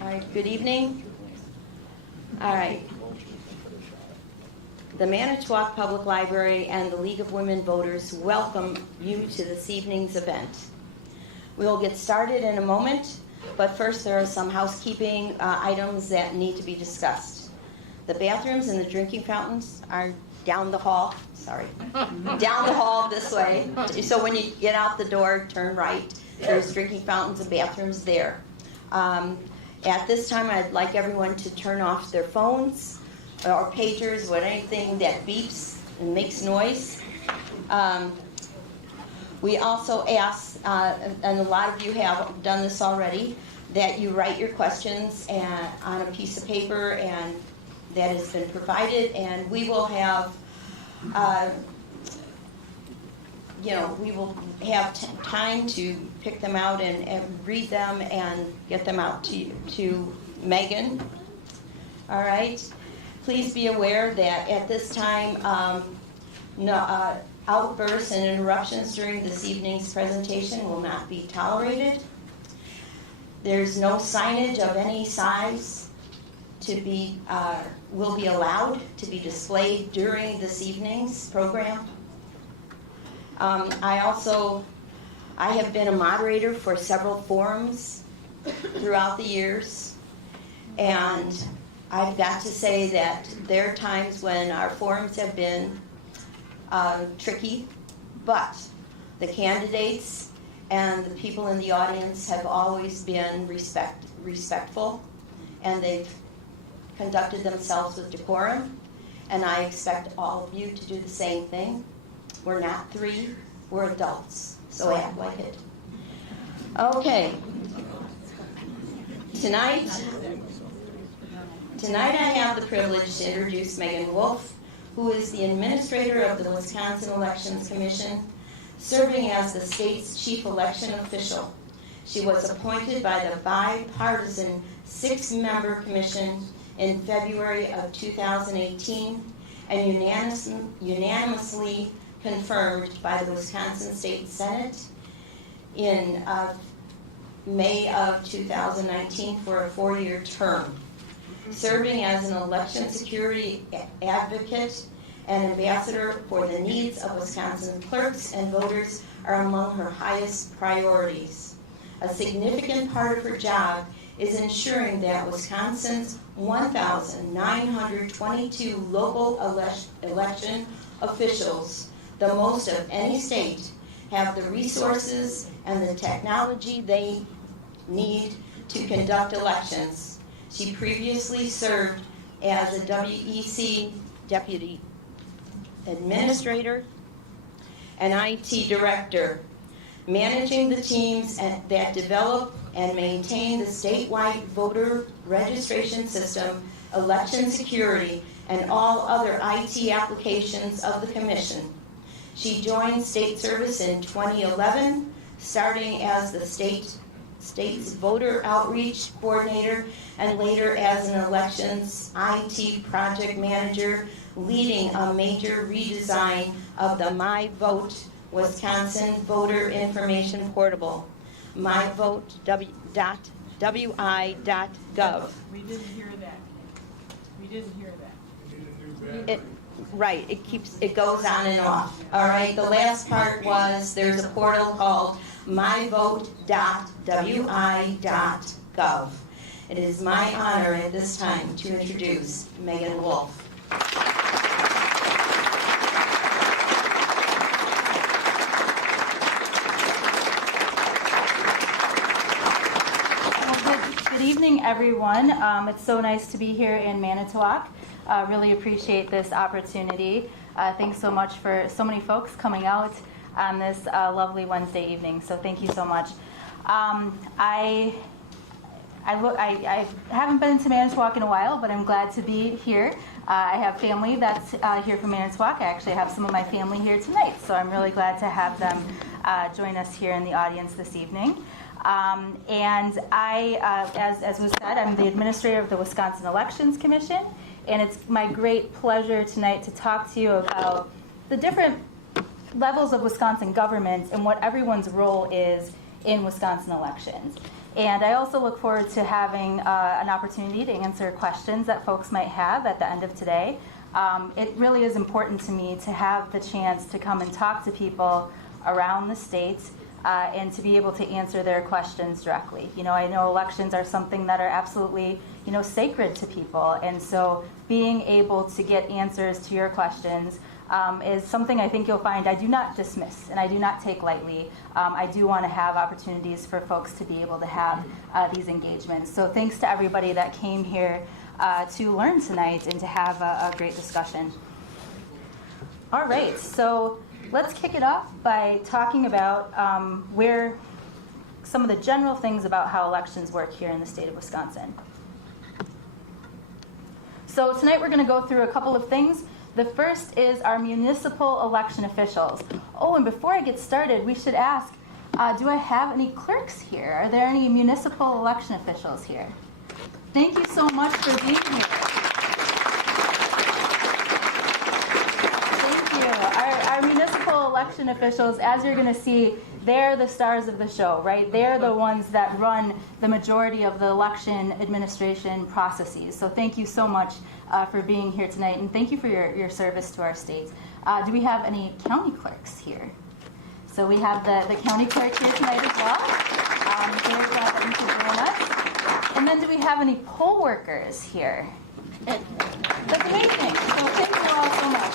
All right, good evening. All right. The Manitowoc Public Library and the League of Women Voters welcome you to this evening's event. We will get started in a moment, but first there are some housekeeping items that need to be discussed. The bathrooms and the drinking fountains are down the hall, down the hall this way. So when you get out the door, turn right. There's drinking fountains and bathrooms there. At this time, I'd like everyone to turn off their phones or pagers or anything that beeps and makes noise. We also ask, and a lot of you have done this already, that you write your questions on a piece of paper, and that has been provided, and we will have time to pick them out and read them and get them out to Megan. All right. Please be aware that at this time, outbursts and interruptions during this evening's presentation will not be tolerated. There's no signage of any size will be allowed to be displayed during this evening's program. I have been a moderator for several forums throughout the years, and I've got to say that there are times when our forums have been tricky, but the candidates and the people in the audience have always been respectful, and they've conducted themselves with decorum, and I expect all of you to do the same thing. We're not three, we're adults, so act like it. Okay. Tonight I have the privilege to introduce Megan Wolf, who is the administrator of the Wisconsin Elections Commission, serving as the state's chief election official. She was appointed by the bipartisan 6-member commission in February of 2018 and unanimously confirmed by the Wisconsin State Senate in May of 2019 for a 4-year term. Serving as an election security advocate and ambassador for the needs of Wisconsin clerks and voters are among her highest priorities. A significant part of her job is ensuring that Wisconsin's 1,922 local election officials, the most of any state, have the resources and the technology they need to conduct elections. She previously served as a WEC deputy administrator and IT director, managing the teams that develop and maintain the statewide voter registration system, election security, and all other IT applications of the commission. She joined state service in 2011, starting as the state's voter outreach coordinator and later as an elections IT project manager, leading a major redesign of the My Vote Wisconsin Voter Information Portal, myvote.wi.gov. We didn't hear that. Right, it goes on and off. All right, the last part was there's a portal called myvote.wi.gov. It is my honor at this time to introduce Megan Wolf. Good evening, everyone. It's so nice to be here in Manitowoc. Really appreciate this opportunity. Thanks so much for so many folks coming out on this lovely Wednesday evening. So thank you so much. I haven't been to Manitowoc in a while, but I'm glad to be here. I have family that's here from Manitowoc. I actually have some of my family here tonight, so I'm really glad to have them join us here in the audience this evening. And I, as was said, I'm the administrator of the Wisconsin Elections Commission, and it's my great pleasure tonight to talk to you about the different levels of Wisconsin government and what everyone's role is in Wisconsin elections. And I also look forward to having an opportunity to answer questions that folks might have at the end of today. It really is important to me to have the chance to come and talk to people around the state and to be able to answer their questions directly. I know elections are something that are absolutely, sacred to people. And so being able to get answers to your questions is something I think you'll find I do not dismiss and I do not take lightly. I do want to have opportunities for folks to be able to have these engagements. So thanks to everybody that came here to learn tonight and to have a great discussion. All right, so let's kick it off by talking about where some of the general things about how elections work here in the state of Wisconsin. So tonight we're going to go through a couple of things. The first is our municipal election officials. Oh, and before I get started, we should ask, do I have any clerks here? Are there any municipal election officials here? Thank you so much for being here. Thank you. Our municipal election officials, as you're going to see, they're the stars of the show, right? They're the ones that run the majority of the election administration processes. So thank you so much for being here tonight, and thank you for your service to our state. Do we have any county clerks here? So we have the county clerk here tonight as well. Very glad that you could join us. And then do we have any poll workers here? That's amazing. So thank you all so much.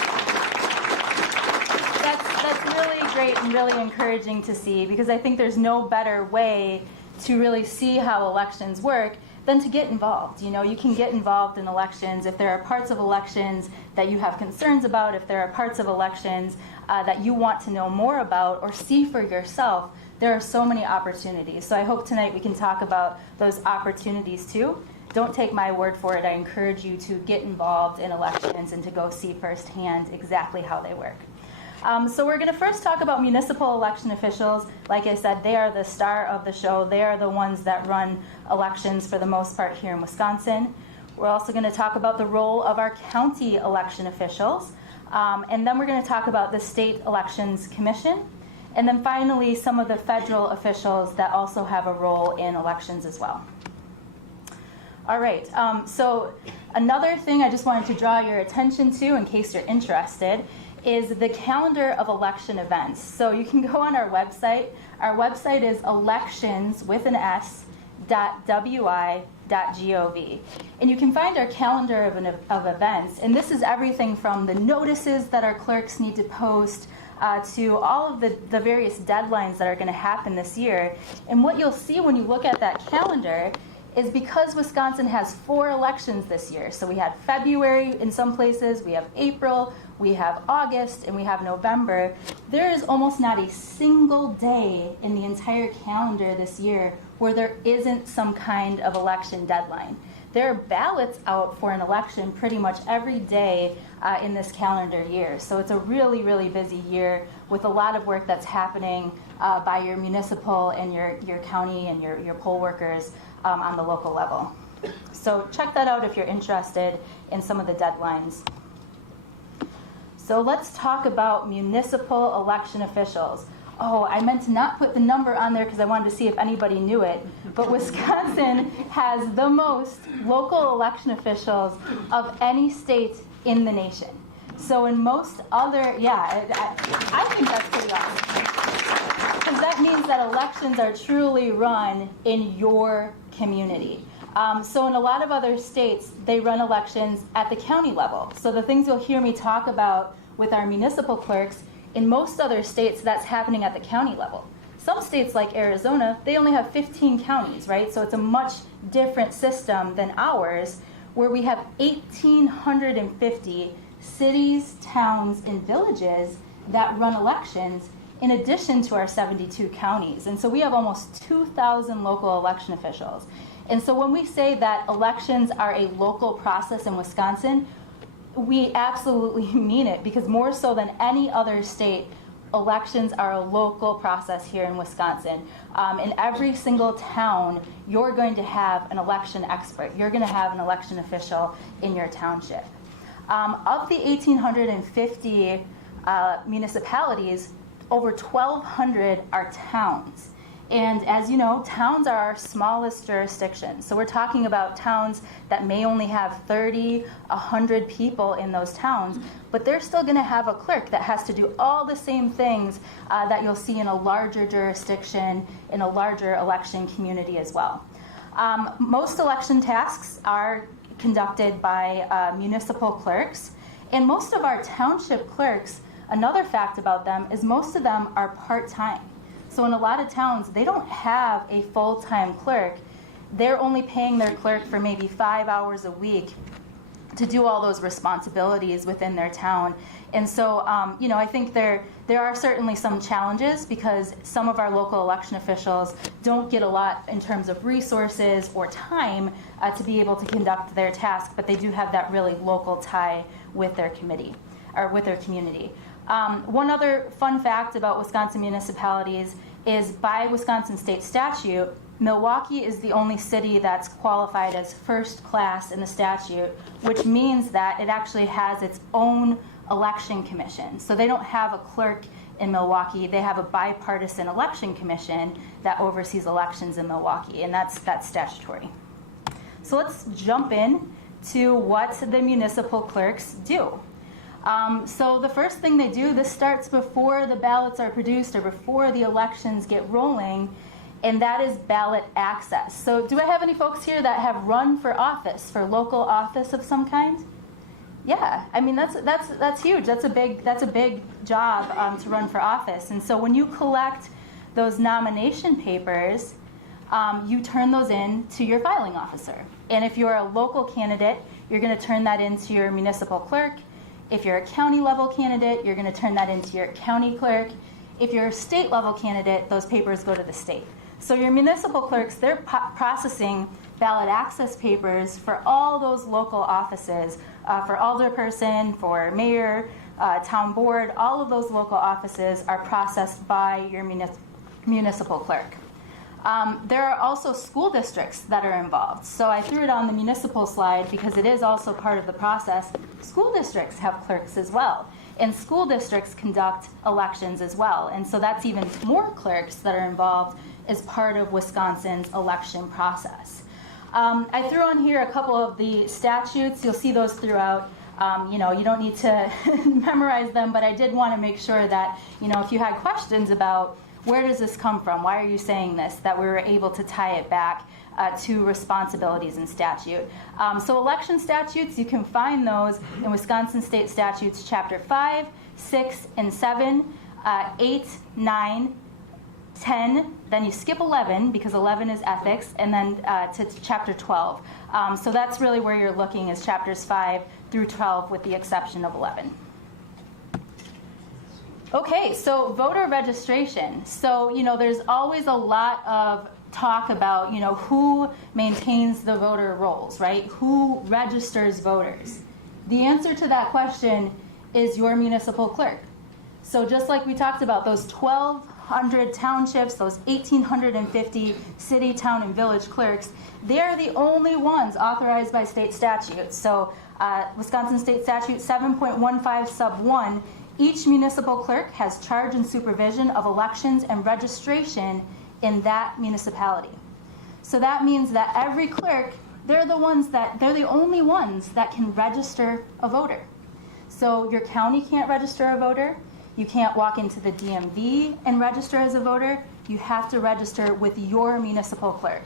That's really great and really encouraging to see, because I think there's no better way to really see how elections work than to get involved. You can get involved in elections if there are parts of elections that you have concerns about, if there are parts of elections that you want to know more about or see for yourself. There are so many opportunities. So I hope tonight we can talk about those opportunities too. Don't take my word for it. I encourage you to get involved in elections and to go see firsthand exactly how they work. So we're going to first talk about municipal election officials. Like I said, they are the star of the show. They are the ones that run elections for the most part here in Wisconsin. We're also going to talk about the role of our county election officials. And then we're going to talk about the State Elections Commission. And then finally, some of the federal officials that also have a role in elections as well. All right, so another thing I just wanted to draw your attention to, in case you're interested, is the calendar of election events. So you can go on our website. Our website is elections.wi.gov. And you can find our calendar of events. And this is everything from the notices that our clerks need to post to all of the various deadlines that are going to happen this year. And what you'll see when you look at that calendar is because Wisconsin has 4 elections this year. So we had February in some places, we have April, we have August, and we have November. There is almost not a single day in the entire calendar this year where there isn't some kind of election deadline. There are ballots out for an election pretty much every day in this calendar year. So it's a really, really busy year with a lot of work that's happening by your municipal and your county and your poll workers on the local level. So check that out if you're interested in some of the deadlines. So let's talk about municipal election officials. Oh, I meant to not put the number on there because I wanted to see if anybody knew it. But Wisconsin has the most local election officials of any state in the nation. So in most other, I think that's pretty awesome. Because that means that elections are truly run in your community. So in a lot of other states, they run elections at the county level. So the things you'll hear me talk about with our municipal clerks, in most other states, that's happening at the county level. Some states like Arizona, they only have 15 counties, right? So it's a much different system than ours, where we have 1,850 cities, towns, and villages that run elections in addition to our 72 counties. And so we have almost 2,000 local election officials. And so when we say that elections are a local process in Wisconsin, we absolutely mean it, because more so than any other state, elections are a local process here in Wisconsin. In every single town, you're going to have an election expert. You're going to have an election official in your township. Of the 1,850 municipalities, over 1,200 are towns. And as you know, towns are our smallest jurisdiction. So we're talking about towns that may only have 30, 100 people in those towns, but they're still going to have a clerk that has to do all the same things that you'll see in a larger jurisdiction, in a larger election community as well. Most election tasks are conducted by municipal clerks, and most of our township clerks, another fact about them is most of them are part-time. So in a lot of towns, they don't have a full-time clerk. They're only paying their clerk for maybe 5 hours a week to do all those responsibilities within their town. And so, I think there are certainly some challenges because some of our local election officials don't get a lot in terms of resources or time to be able to conduct their task, but they do have that really local tie with their committee or with their community. One other fun fact about Wisconsin municipalities is by Wisconsin state statute, Milwaukee is the only city that's qualified as first class in the statute, which means that it actually has its own election commission. So they don't have a clerk in Milwaukee. They have a bipartisan election commission that oversees elections in Milwaukee, and that's statutory. So let's jump in to what the municipal clerks do. So the first thing they do, this starts before the ballots are produced or before the elections get rolling, and that is ballot access. So do I have any folks here that have run for office, for local office of some kind? Yeah, I mean that's huge. That's a big job to run for office. And so when you collect those nomination papers, you turn those in to your filing officer. And if you're a local candidate, you're going to turn that into your municipal clerk. If you're a county level candidate, you're going to turn that into your county clerk. If you're a state level candidate, those papers go to the state. So your municipal clerks, they're processing ballot access papers for all those local offices, for alderperson, for mayor, town board. All of those local offices are processed by your municipal clerk. There are also school districts that are involved. So I threw it on the municipal slide because it is also part of the process. School districts have clerks as well. And school districts conduct elections as well. And so that's even more clerks that are involved as part of Wisconsin's election process. I threw on here a couple of the statutes. You'll see those throughout. You don't need to memorize them, but I did want to make sure that, if you had questions about where does this come from, why are you saying this, that we were able to tie it back to responsibilities in statute. So election statutes, you can find those in Wisconsin State Statutes Chapter 5, 6, and 7, 8, 9, 10, then you skip 11 because 11 is ethics, and then to Chapter 12. So that's really where you're looking is Chapters 5 through 12 with the exception of 11. Okay, so voter registration. So, there's always a lot of talk about, who maintains the voter rolls, right? Who registers voters? The answer to that question is your municipal clerk. So just like we talked about, those 1,200 townships, those 1,850 city, town, and village clerks, they're the only ones authorized by state statute. So Wisconsin State Statute 7.15 sub 1, each municipal clerk has charge and supervision of elections and registration in that municipality. So that means that every clerk, they're the only ones that can register a voter. So your county can't register a voter. You can't walk into the DMV and register as a voter. You have to register with your municipal clerk.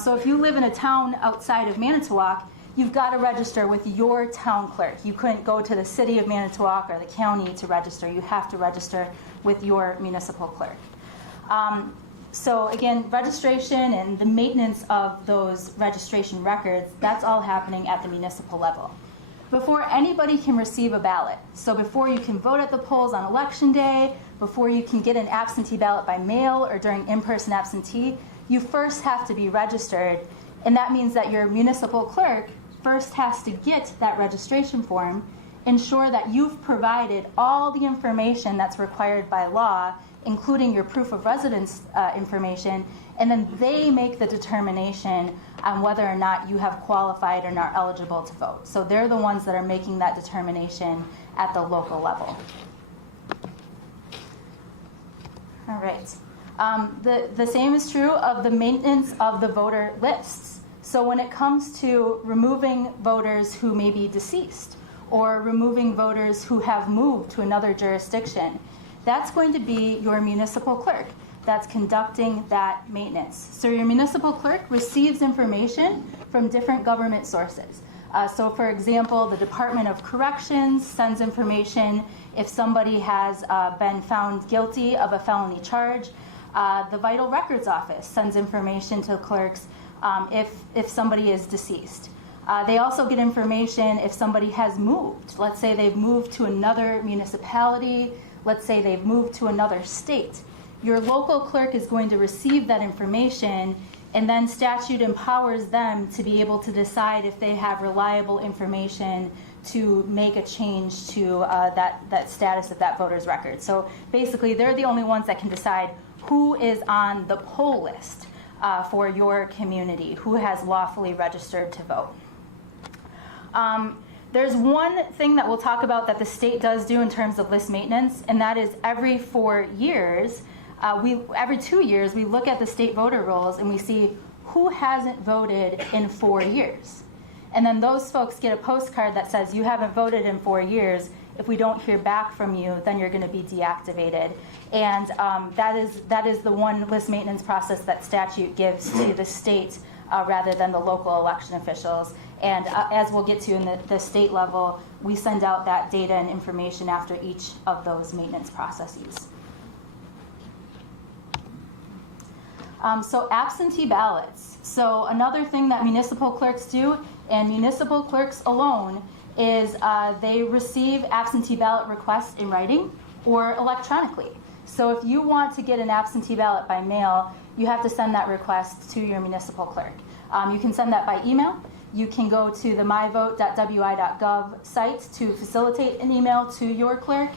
So if you live in a town outside of Manitowoc, you've got to register with your town clerk. You couldn't go to the city of Manitowoc or the county to register. You have to register with your municipal clerk. So again, registration and the maintenance of those registration records, that's all happening at the municipal level. Before anybody can receive a ballot, so before you can vote at the polls on election day, before you can get an absentee ballot by mail or during in-person absentee, you first have to be registered. And that means that your municipal clerk first has to get that registration form, ensure that you've provided all the information that's required by law, including your proof of residence information, and then they make the determination on whether or not you have qualified and are eligible to vote. So they're the ones that are making that determination at the local level. All right. The same is true of the maintenance of the voter lists. So when it comes to removing voters who may be deceased or removing voters who have moved to another jurisdiction, that's going to be your municipal clerk that's conducting that maintenance. So your municipal clerk receives information from different government sources. So for example, the Department of Corrections sends information if somebody has been found guilty of a felony charge. The Vital Records Office sends information to clerks if somebody is deceased. They also get information if somebody has moved. Let's say they've moved to another municipality. Let's say they've moved to another state. Your local clerk is going to receive that information, and then statute empowers them to be able to decide if they have reliable information to make a change to that status of that voter's record. So basically, they're the only ones that can decide who is on the poll list for your community, who has lawfully registered to vote. There's one thing that we'll talk about that the state does do in terms of list maintenance, and that is every 4 years, every 2 years, we look at the state voter rolls and we see who hasn't voted in 4 years. And then those folks get a postcard that says, you haven't voted in 4 years. If we don't hear back from you, then you're going to be deactivated. And that is the one list maintenance process that statute gives to the state rather than the local election officials. And as we'll get to in the state level, we send out that data and information after each of those maintenance processes. So absentee ballots. So another thing that municipal clerks do, and municipal clerks alone, is they receive absentee ballot requests in writing or electronically. So if you want to get an absentee ballot by mail, you have to send that request to your municipal clerk. You can send that by email. You can go to the myvote.wi.gov site to facilitate an email to your clerk.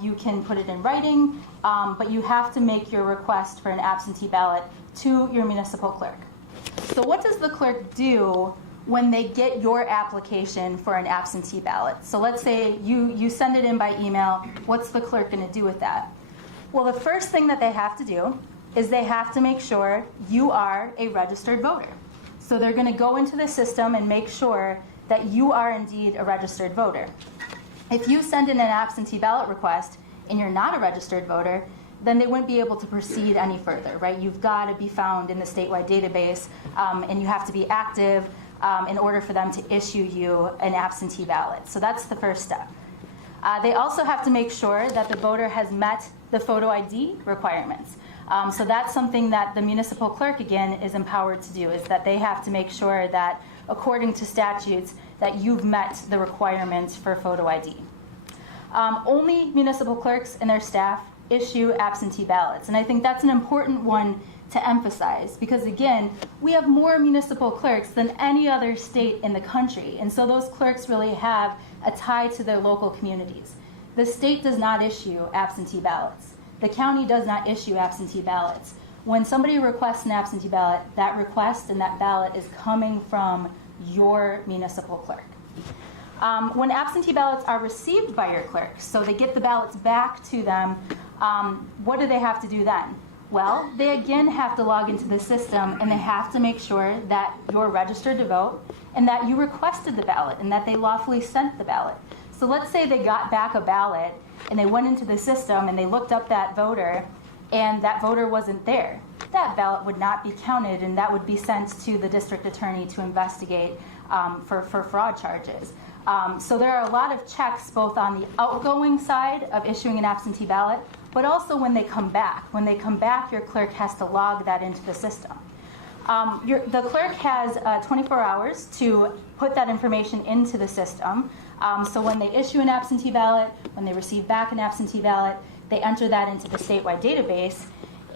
You can put it in writing, but you have to make your request for an absentee ballot to your municipal clerk. So what does the clerk do when they get your application for an absentee ballot? So let's say you send it in by email. What's the clerk going to do with that? Well, the first thing that they have to do is they have to make sure you are a registered voter. So they're going to go into the system and make sure that you are indeed a registered voter. If you send in an absentee ballot request and you're not a registered voter, then they wouldn't be able to proceed any further, right? You've got to be found in the statewide database, and you have to be active in order for them to issue you an absentee ballot. So that's the first step. They also have to make sure that the voter has met the photo ID requirements. So that's something that the municipal clerk, again, is empowered to do, is that they have to make sure that, according to statutes, that you've met the requirements for photo ID. Only municipal clerks and their staff issue absentee ballots. And I think that's an important one to emphasize because, again, we have more municipal clerks than any other state in the country. And so those clerks really have a tie to their local communities. The state does not issue absentee ballots. The county does not issue absentee ballots. When somebody requests an absentee ballot, that request and that ballot is coming from your municipal clerk. When absentee ballots are received by your clerk, so they get the ballots back to them, what do they have to do then? Well, they again have to log into the system and they have to make sure that you're registered to vote and that you requested the ballot and that they lawfully sent the ballot. So let's say they got back a ballot and they went into the system and they looked up that voter and that voter wasn't there. That ballot would not be counted and that would be sent to the district attorney to investigate for fraud charges. So there are a lot of checks both on the outgoing side of issuing an absentee ballot, but also when they come back. When they come back, your clerk has to log that into the system. The clerk has 24 hours to put that information into the system. So when they issue an absentee ballot, when they receive back an absentee ballot, they enter that into the statewide database.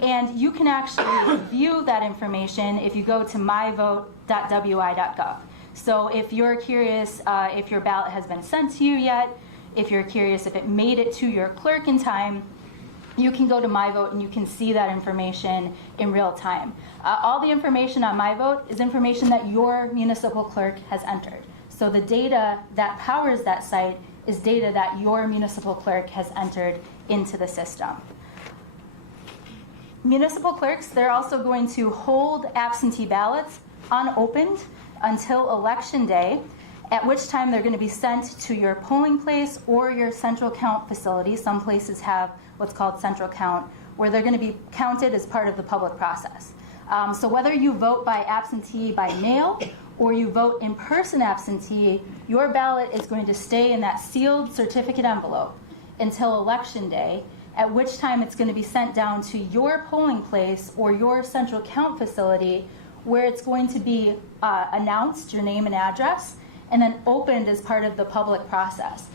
And you can actually view that information if you go to myvote.wi.gov. So if you're curious if your ballot has been sent to you yet, if you're curious if it made it to your clerk in time, you can go to MyVote and you can see that information in real time. All the information on MyVote is information that your municipal clerk has entered. So the data that powers that site is data that your municipal clerk has entered into the system. Municipal clerks, they're also going to hold absentee ballots unopened until Election Day, at which time they're going to be sent to your polling place or your central count facility. Some places have what's called central count, where they're going to be counted as part of the public process. So whether you vote by absentee by mail or you vote in person absentee, your ballot is going to stay in that sealed certificate envelope until Election Day, at which time it's going to be sent down to your polling place or your central count facility, where it's going to be announced, your name and address, and then opened as part of the public process.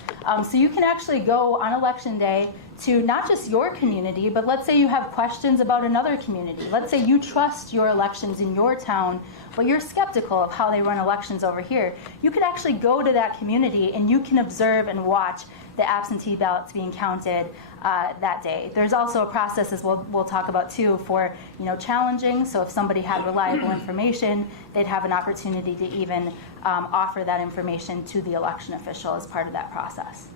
So you can actually go on Election Day to not just your community, but let's say you have questions about another community. Let's say you trust your elections in your town, but you're skeptical of how they run elections over here. You could actually go to that community and you can observe and watch the absentee ballots being counted that day. There's also a process, as we'll talk about too, for challenging. So if somebody had reliable information, they'd have an opportunity to even offer that information to the election official as part of that process.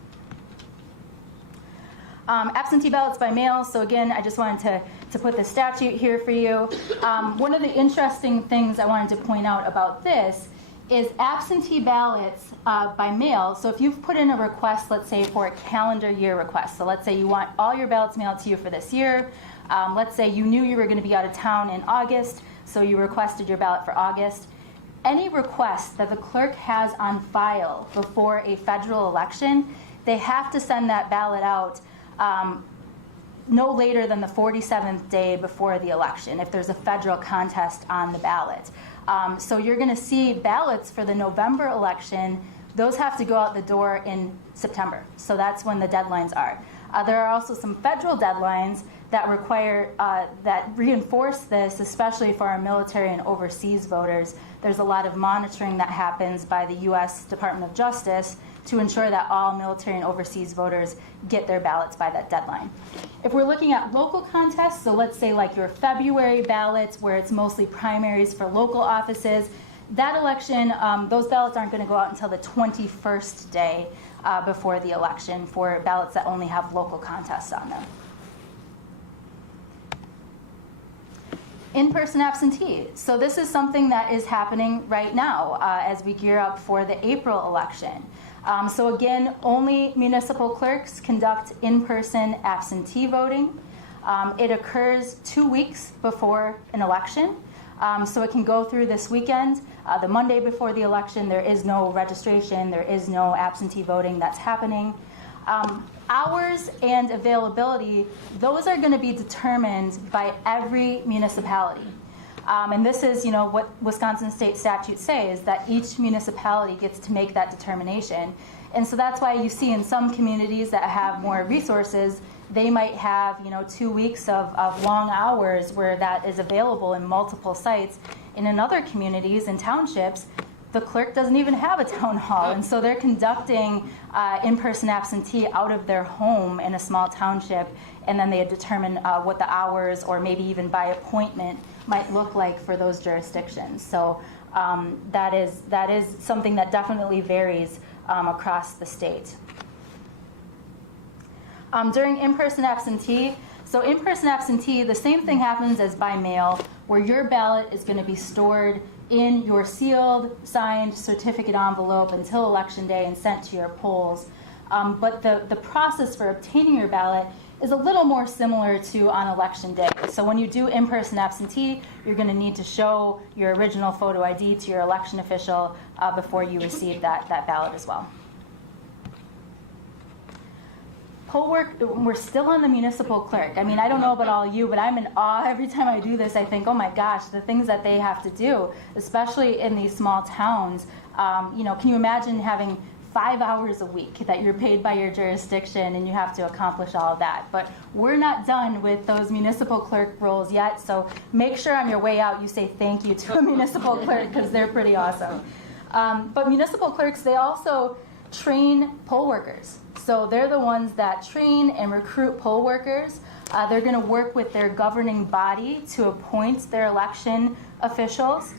Absentee ballots by mail. So again, I just wanted to put the statute here for you. One of the interesting things I wanted to point out about this is absentee ballots by mail. So if you've put in a request, let's say for a calendar year request, so let's say you want all your ballots mailed to you for this year. Let's say you knew you were going to be out of town in August, so you requested your ballot for August. Any request that the clerk has on file before a federal election, they have to send that ballot out no later than the 47th day before the election, if there's a federal contest on the ballot. So you're going to see ballots for the November election. Those have to go out the door in September. So that's when the deadlines are. There are also some federal deadlines that require, that reinforce this, especially for our military and overseas voters. There's a lot of monitoring that happens by the U.S. Department of Justice to ensure that all military and overseas voters get their ballots by that deadline. If we're looking at local contests, so let's say like your February ballots where it's mostly primaries for local offices, that election, those ballots aren't going to go out until the 21st day before the election for ballots that only have local contests on them. In-person absentee. So this is something that is happening right now as we gear up for the April election. So again, only municipal clerks conduct in-person absentee voting. It occurs 2 weeks before an election. So it can go through this weekend. The Monday before the election, there is no registration, there is no absentee voting that's happening. Hours and availability, those are going to be determined by every municipality. And this is, what Wisconsin state statutes say, is that each municipality gets to make that determination. And so that's why you see in some communities that have more resources, they might have, 2 weeks of long hours where that is available in multiple sites. And in other communities and townships, the clerk doesn't even have a town hall. And so they're conducting in-person absentee out of their home in a small township. And then they determine what the hours or maybe even by appointment might look like for those jurisdictions. So that is something that definitely varies across the state. During in-person absentee, so in-person absentee, the same thing happens as by mail, where your ballot is going to be stored in your sealed, signed certificate envelope until Election Day and sent to your polls. But the process for obtaining your ballot is a little more similar to on Election Day. So when you do in-person absentee, you're going to need to show your original photo ID to your election official before you receive that ballot as well. Poll work, we're still on the municipal clerk. I mean, I don't know about all you, but I'm in awe every time I do this. I think, oh my gosh, the things that they have to do, especially in these small towns. Can you imagine having 5 hours a week that you're paid by your jurisdiction and you have to accomplish all of that? But we're not done with those municipal clerk roles yet, so make sure on your way out you say thank you to a municipal clerk because they're pretty awesome. But municipal clerks, they also train poll workers. So they're the ones that train and recruit poll workers. They're going to work with their governing body to appoint their election officials.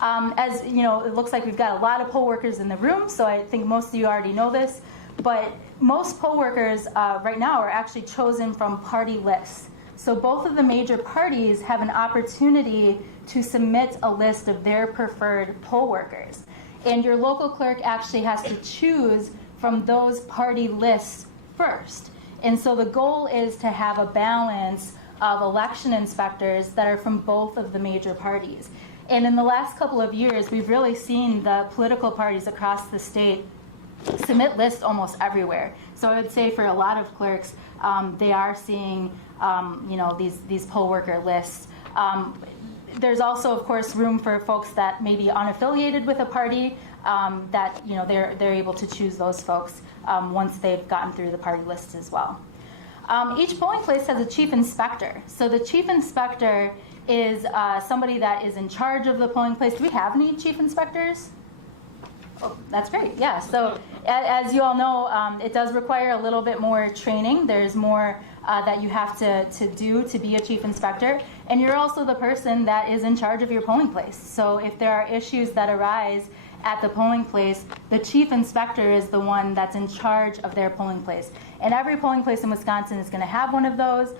As you know, it looks like we've got a lot of poll workers in the room, so I think most of you already know this. But most poll workers right now are actually chosen from party lists. So both of the major parties have an opportunity to submit a list of their preferred poll workers. And your local clerk actually has to choose from those party lists first. And so the goal is to have a balance of election inspectors that are from both of the major parties. And in the last couple of years, we've really seen the political parties across the state submit lists almost everywhere. So I would say for a lot of clerks, they are seeing these poll worker lists. There's also, of course, room for folks that may be unaffiliated with a party, that they're able to choose those folks once they've gotten through the party lists as well. Each polling place has a chief inspector. So the chief inspector is somebody that is in charge of the polling place. Do we have any chief inspectors? Oh, that's great. Yeah. So as you all know, it does require a little bit more training. There's more that you have to do to be a chief inspector. And you're also the person that is in charge of your polling place. So if there are issues that arise at the polling place, the chief inspector is the one that's in charge of their polling place. And every polling place in Wisconsin is going to have one of those.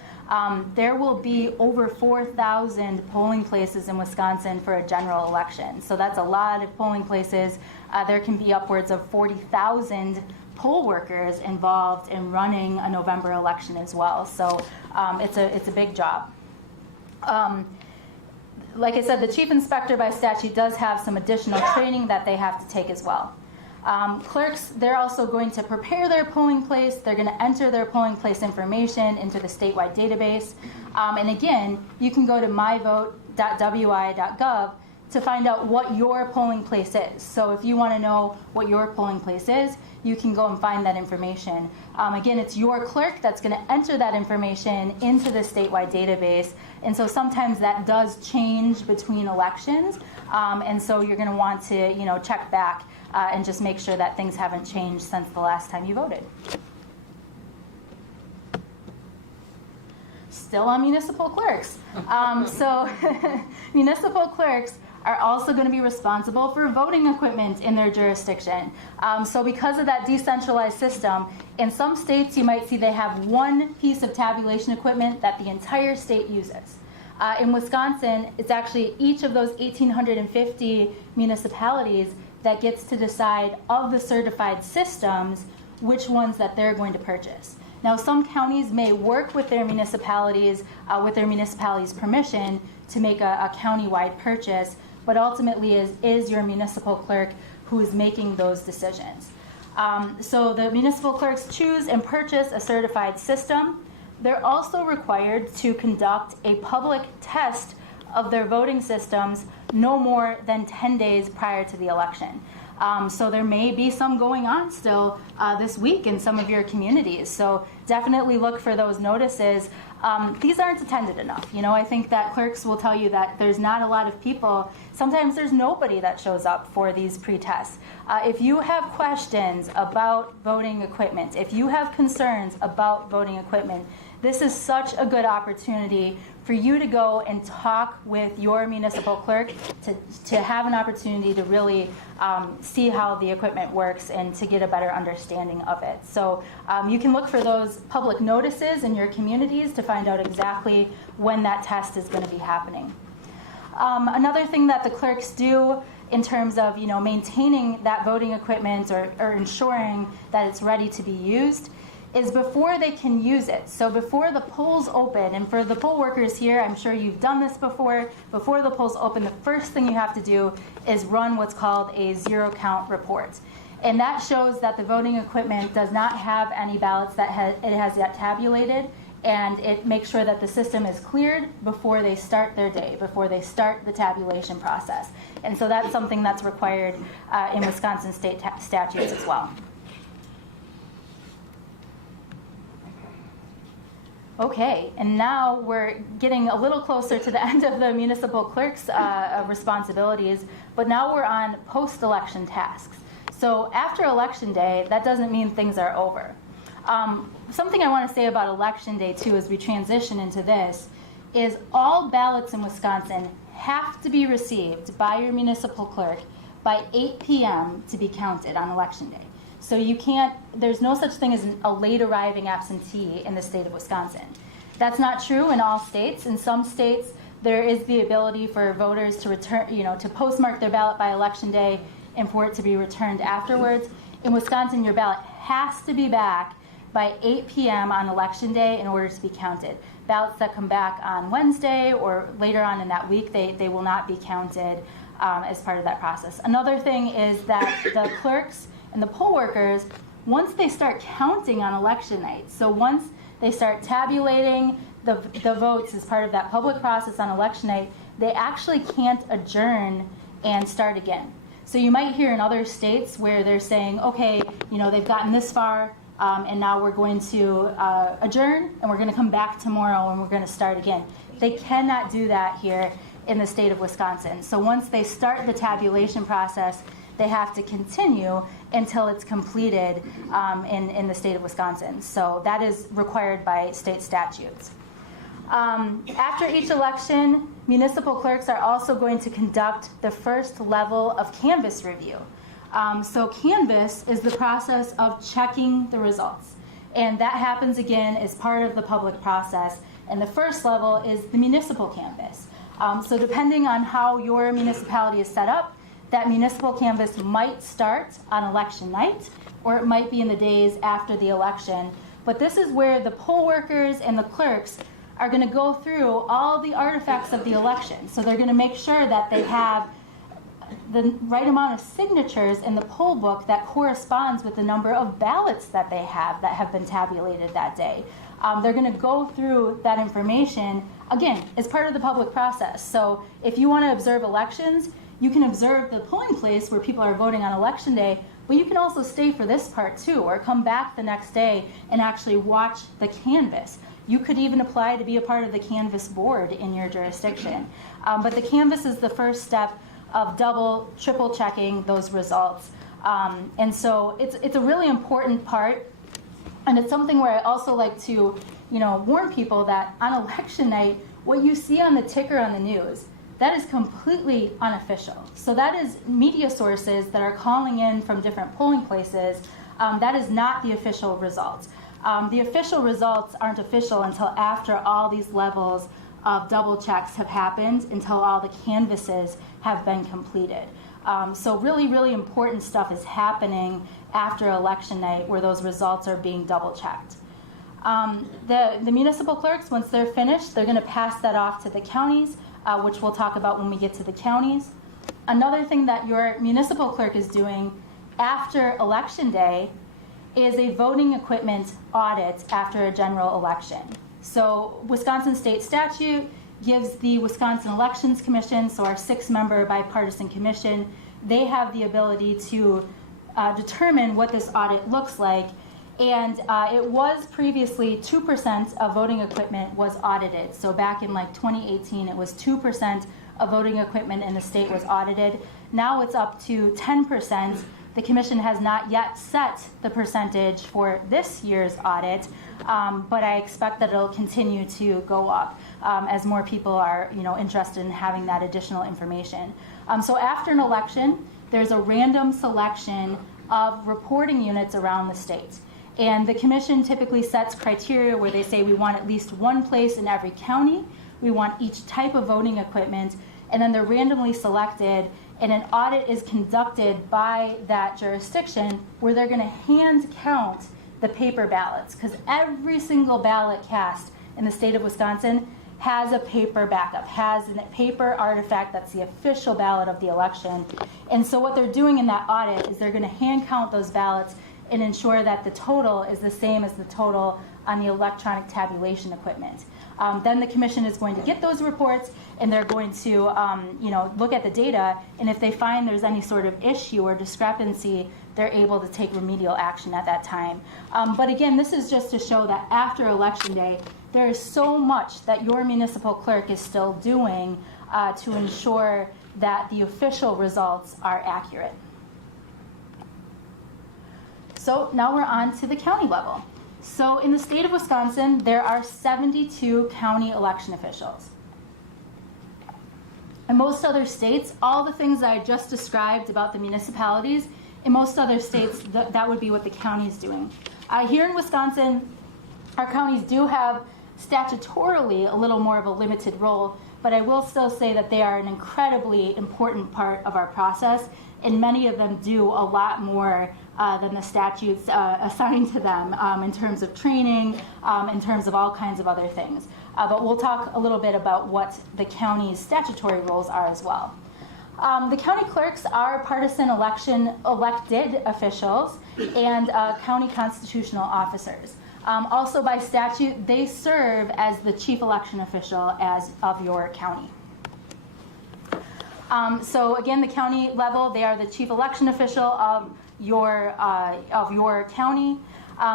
There will be over 4,000 polling places in Wisconsin for a general election. So that's a lot of polling places. There can be upwards of 40,000 poll workers involved in running a November election as well. So it's a big job. Like I said, the chief inspector by statute does have some additional training that they have to take as well. Clerks, they're also going to prepare their polling place. They're going to enter their polling place information into the statewide database. And again, you can go to myvote.wi.gov to find out what your polling place is. So if you want to know what your polling place is, you can go and find that information. Again, it's your clerk that's going to enter that information into the statewide database. And so sometimes that does change between elections. And so you're going to want to, check back and just make sure that things haven't changed since the last time you voted. Still on municipal clerks. So municipal clerks are also going to be responsible for voting equipment in their jurisdiction. So because of that decentralized system, in some states you might see they have one piece of tabulation equipment that the entire state uses. In Wisconsin, it's actually each of those 1,850 municipalities that gets to decide of the certified systems which ones that they're going to purchase. Now, some counties may work with their municipalities, permission to make a county-wide purchase, but ultimately is your municipal clerk who is making those decisions. So the municipal clerks choose and purchase a certified system. They're also required to conduct a public test of their voting systems no more than 10 days prior to the election. So there may be some going on still this week in some of your communities. So definitely look for those notices. These aren't attended enough. I think that clerks will tell you that there's not a lot of people. Sometimes there's nobody that shows up for these pre-tests. If you have questions about voting equipment, if you have concerns about voting equipment, this is such a good opportunity for you to go and talk with your municipal clerk to have an opportunity to really see how the equipment works and to get a better understanding of it. So you can look for those public notices in your communities to find out exactly when that test is going to be happening. Another thing that the clerks do in terms of maintaining that voting equipment or ensuring that it's ready to be used is before they can use it. So before the polls open, and for the poll workers here, I'm sure you've done this before the polls open, the first thing you have to do is run what's called a zero count report. And that shows that the voting equipment does not have any ballots that it has yet tabulated, and it makes sure that the system is cleared before they start their day, before they start the tabulation process. And so that's something that's required in Wisconsin state statutes as well. Okay, and now we're getting a little closer to the end of the municipal clerk's responsibilities, but now we're on post-election tasks. So after Election Day, that doesn't mean things are over. Something I want to say about Election Day, too, as we transition into this, is all ballots in Wisconsin have to be received by your municipal clerk by 8 p.m. to be counted on Election Day. So there's no such thing as a late arriving absentee in the state of Wisconsin. That's not true in all states. In some states, there is the ability for voters to return, to postmark their ballot by election day and for it to be returned afterwards. In Wisconsin, your ballot has to be back by 8 p.m. on election day in order to be counted. Ballots that come back on Wednesday or later on in that week, they will not be counted as part of that process. Another thing is that the clerks and the poll workers, once they start counting on election night, so once they start tabulating the votes as part of that public process on election night, they actually can't adjourn and start again. So you might hear in other states where they're saying, okay, they've gotten this far, and now we're going to adjourn, and we're going to come back tomorrow, and we're going to start again. They cannot do that here in the state of Wisconsin. So once they start the tabulation process, they have to continue until it's completed in the state of Wisconsin. So that is required by state statutes. After each election, municipal clerks are also going to conduct the first level of canvass review. So canvass is the process of checking the results. And that happens again as part of the public process. And the first level is the municipal canvass. So depending on how your municipality is set up, that municipal canvass might start on election night, or it might be in the days after the election. But this is where the poll workers and the clerks are going to go through all the artifacts of the election. So they're going to make sure that they have the right amount of signatures in the poll book that corresponds with the number of ballots that they have that have been tabulated that day. They're going to go through that information, again, as part of the public process. So if you want to observe elections, you can observe the polling place where people are voting on election day, but you can also stay for this part too, or come back the next day and actually watch the canvass. You could even apply to be a part of the canvass board in your jurisdiction. But the canvass is the first step of double, triple checking those results. And so it's a really important part. And it's something where I also like to, warn people that on election night, what you see on the ticker on the news, that is completely unofficial. So that is media sources that are calling in from different polling places. That is not the official results. The official results aren't official until after all these levels of double checks have happened, until all the canvasses have been completed. So really, really important stuff is happening after election night where those results are being double checked. The municipal clerks, once they're finished, they're going to pass that off to the counties, which we'll talk about when we get to the counties. Another thing that your municipal clerk is doing after election day is a voting equipment audit after a general election. So Wisconsin state statute gives the Wisconsin Elections Commission, so our 6-member bipartisan commission, they have the ability to determine what this audit looks like. And it was previously 2% of voting equipment was audited. So back in 2018, it was 2% of voting equipment in the state was audited. Now it's up to 10%. The commission has not yet set the percentage for this year's audit, but I expect that it'll continue to go up as more people are, interested in having that additional information. So after an election, there's a random selection of reporting units around the state. And the commission typically sets criteria where they say we want at least one place in every county, we want each type of voting equipment, and then they're randomly selected, and an audit is conducted by that jurisdiction where they're going to hand count the paper ballots, because every single ballot cast in the state of Wisconsin has a paper backup, has a paper artifact that's the official ballot of the election. And so what they're doing in that audit is they're going to hand count those ballots and ensure that the total is the same as the total on the electronic tabulation equipment. Then the commission is going to get those reports, and they're going to look at the data, and if they find there's any sort of issue or discrepancy, they're able to take remedial action at that time. But again, this is just to show that after election day, there is so much that your municipal clerk is still doing to ensure that the official results are accurate. So now we're on to the county level. So in the state of Wisconsin, there are 72 county election officials. In most other states, all the things that I just described about the municipalities, in most other states, that would be what the county is doing. Here in Wisconsin, our counties do have statutorily a little more of a limited role, but I will still say that they are an incredibly important part of our process, and many of them do a lot more than the statutes assign to them in terms of training, in terms of all kinds of other things. But we'll talk a little bit about what the county's statutory roles are as well. The county clerks are partisan elected officials and county constitutional officers. Also by statute, they serve as the chief election official of your county. So again, the county level, they are the chief election official of your county.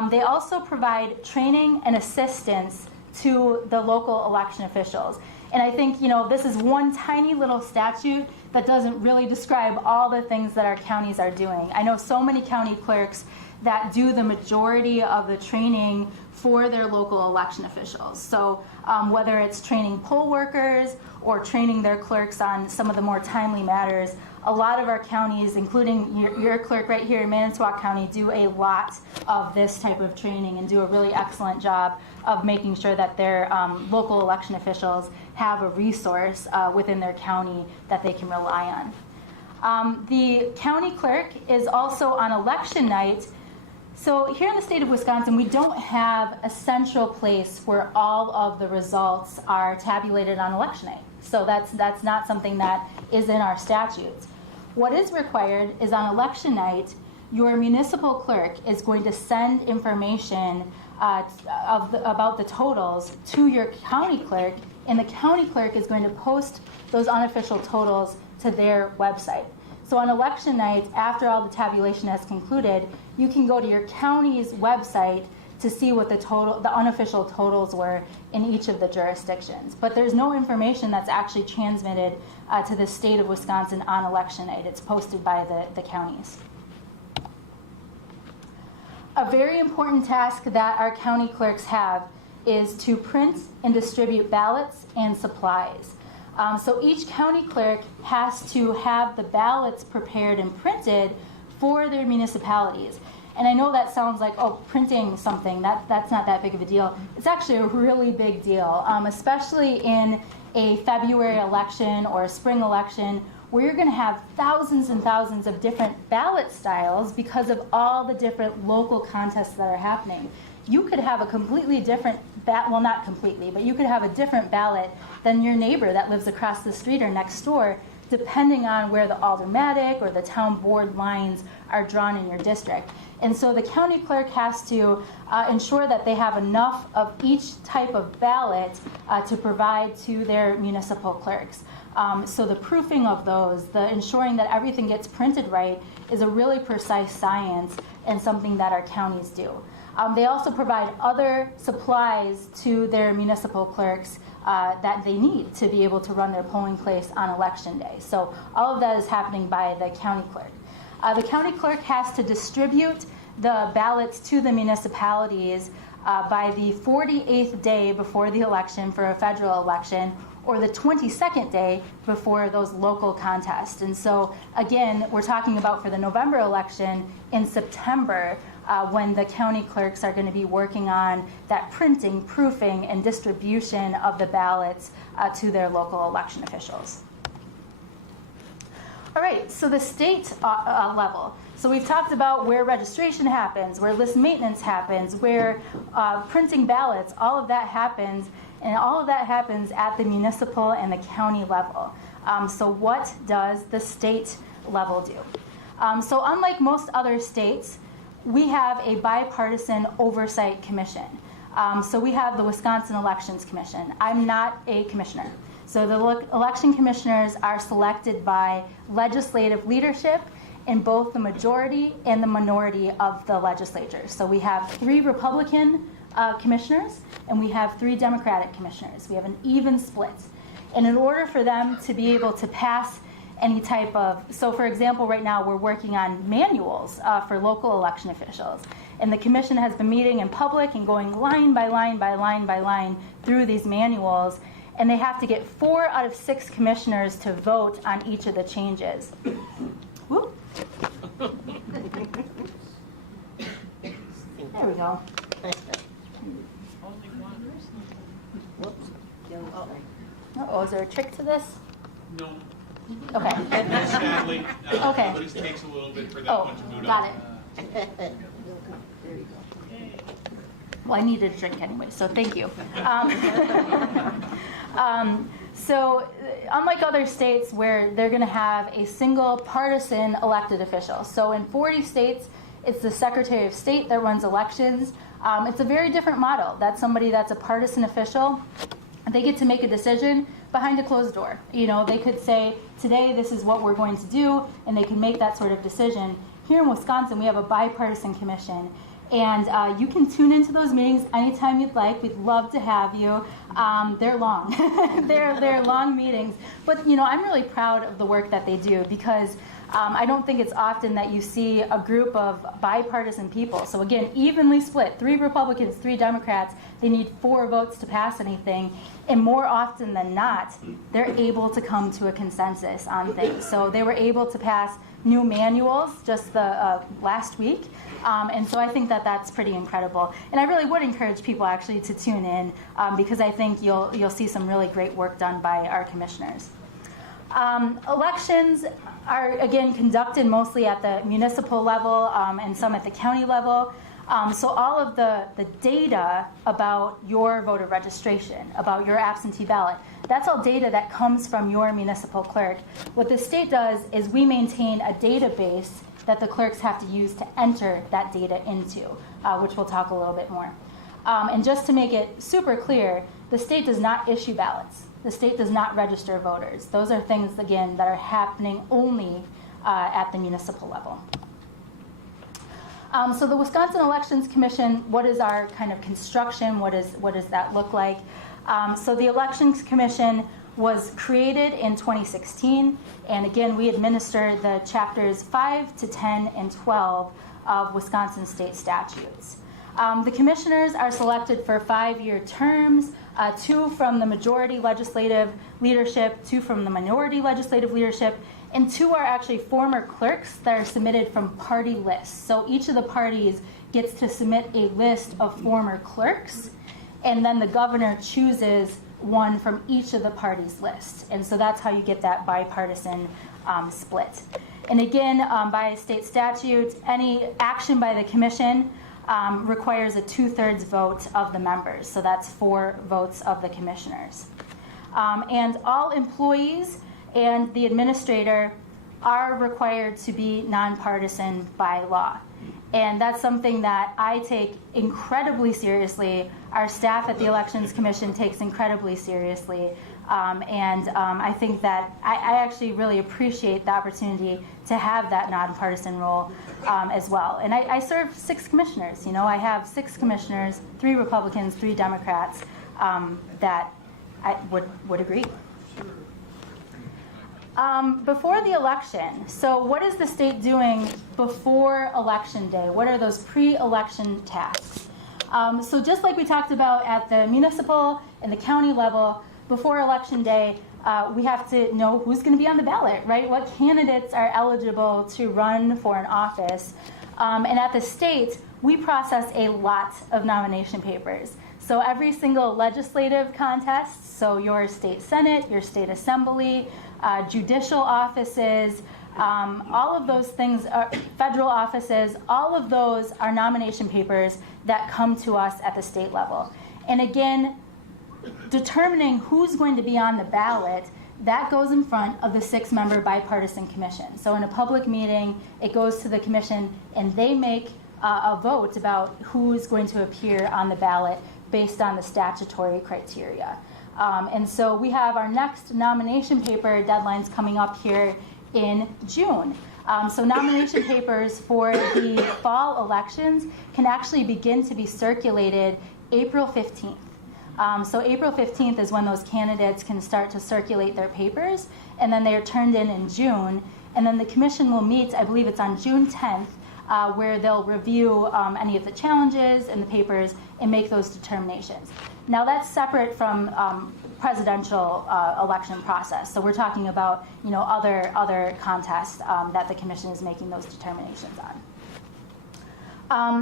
They also provide training and assistance to the local election officials. And I think, this is one tiny little statute that doesn't really describe all the things that our counties are doing. I know so many county clerks that do the majority of the training for their local election officials. So whether it's training poll workers or training their clerks on some of the more timely matters, a lot of our counties, including your clerk right here in Manitowoc County, do a lot of this type of training and do a really excellent job of making sure that their local election officials have a resource within their county that they can rely on. The county clerk is also on election night. So here in the state of Wisconsin, we don't have a central place where all of the results are tabulated on election night. So that's not something that is in our statutes. What is required is on election night, your municipal clerk is going to send information about the totals to your county clerk, and the county clerk is going to post those unofficial totals to their website. So on election night, after all the tabulation has concluded, you can go to your county's website to see what the unofficial totals were in each of the jurisdictions. But there's no information that's actually transmitted to the state of Wisconsin on election night. It's posted by the counties. A very important task that our county clerks have is to print and distribute ballots and supplies. So each county clerk has to have the ballots prepared and printed for their municipalities. And I know that sounds like, printing something, that's not that big of a deal. It's actually a really big deal, especially in a February election or a spring election where you're going to have thousands and thousands of different ballot styles because of all the different local contests that are happening. You could have a completely different, well, not completely, but you could have a different ballot than your neighbor that lives across the street or next door, depending on where the aldermatic or the town board lines are drawn in your district. And so the county clerk has to ensure that they have enough of each type of ballot to provide to their municipal clerks. So the proofing of those, the ensuring that everything gets printed right, is a really precise science and something that our counties do. They also provide other supplies to their municipal clerks that they need to be able to run their polling place on election day. So all of that is happening by the county clerk. The county clerk has to distribute the ballots to the municipalities by the 48th day before the election for a federal election, or the 22nd day before those local contests. And so, again, we're talking about for the November election in September, when the county clerks are going to be working on that printing, proofing, and distribution of the ballots to their local election officials. All right, so the state level. So we've talked about where registration happens, where list maintenance happens, where printing ballots, all of that happens, and all of that happens at the municipal and the county level. So what does the state level do? So unlike most other states, we have a bipartisan oversight commission. So we have the Wisconsin Elections Commission. I'm not a commissioner. So the election commissioners are selected by legislative leadership in both the majority and the minority of the legislature. So we have 3 Republican commissioners and we have 3 Democratic commissioners. We have an even split. And in order for them to be able to pass any type of, so for example, right now we're working on manuals for local election officials. And the commission has been meeting in public and going line by line by line by line through these manuals. And they have to get 4 out of 6 commissioners to vote on each of the changes. Whoop. There we go. Oh, is there a trick to this? No. Okay. Sadly, Okay. but it takes a little bit for that Oh, one to boot got up. it. Well, I needed a drink anyway, so thank you. So unlike other states where they're going to have a single partisan elected official, so in 40 states, it's the Secretary of State that runs elections. It's a very different model. That's somebody that's a partisan official. They get to make a decision behind a closed door. You know, they could say, today this is what we're going to do, and they can make that sort of decision. Here in Wisconsin, we have a bipartisan commission, and you can tune into those meetings anytime you'd like. We'd love to have you. They're long. they're long meetings. But, you know, I'm really proud of the work that they do because I don't think it's often that you see a group of bipartisan people. So again, evenly split, 3 Republicans, 3 Democrats. They need 4 votes to pass anything. And more often than not, they're able to come to a consensus on things. So they were able to pass new manuals just the last week. And so I think that that's pretty incredible. And I really would encourage people actually to tune in because I think you'll see some really great work done by our commissioners. Elections are, again, conducted mostly at the municipal level and some at the county level. So all of the data about your voter registration, about your absentee ballot, that's all data that comes from your municipal clerk. What the state does is we maintain a database that the clerks have to use to enter that data into, which we'll talk a little bit more. And just to make it super clear, the state does not issue ballots. The state does not register voters. Those are things, again, that are happening only at the municipal level. So the Wisconsin Elections Commission, what is our kind of construction? What does that look like? So the Elections Commission was created in 2016, and again, we administer the chapters 5 to 10 and 12 of Wisconsin state statutes. The commissioners are selected for 5-year terms, 2 from the majority legislative leadership, 2 from the minority legislative leadership, and 2 are actually former clerks that are submitted from party lists. So each of the parties gets to submit a list of former clerks, and then the governor chooses one from each of the parties' lists. And so that's how you get that bipartisan split. And again, by state statute, any action by the commission requires a 2/3 vote of the members. So that's 4 votes of the commissioners. And all employees and the administrator are required to be nonpartisan by law. And that's something that I take incredibly seriously. Our staff at the Elections Commission takes incredibly seriously. I think that I actually really appreciate the opportunity to have that nonpartisan role as well. And I serve 6 commissioners. You know, I have 6 commissioners, 3 Republicans, 3 Democrats that I would agree. Before the election, so what is the state doing before Election Day? What are those pre-election tasks? So just like we talked about at the municipal and the county level, before Election Day, we have to know who's going to be on the ballot, right? What candidates are eligible to run for an office. And at the state, we process a lot of nomination papers. So every single legislative contest, so your state senate, your state assembly, judicial offices, all of those things, federal offices, all of those are nomination papers that come to us at the state level. And again, determining who's going to be on the ballot, that goes in front of the 6-member bipartisan commission. So in a public meeting, it goes to the commission and they make a vote about who's going to appear on the ballot based on the statutory criteria. And so we have our next nomination paper deadlines coming up here in June. So nomination papers for the fall elections can actually begin to be circulated April 15th. So April 15th is when those candidates can start to circulate their papers, and then they are turned in June. And then the commission will meet, I believe it's on June 10th, where they'll review any of the challenges in the papers and make those determinations. Now that's separate from presidential election process. So we're talking about other contests that the commission is making those determinations on.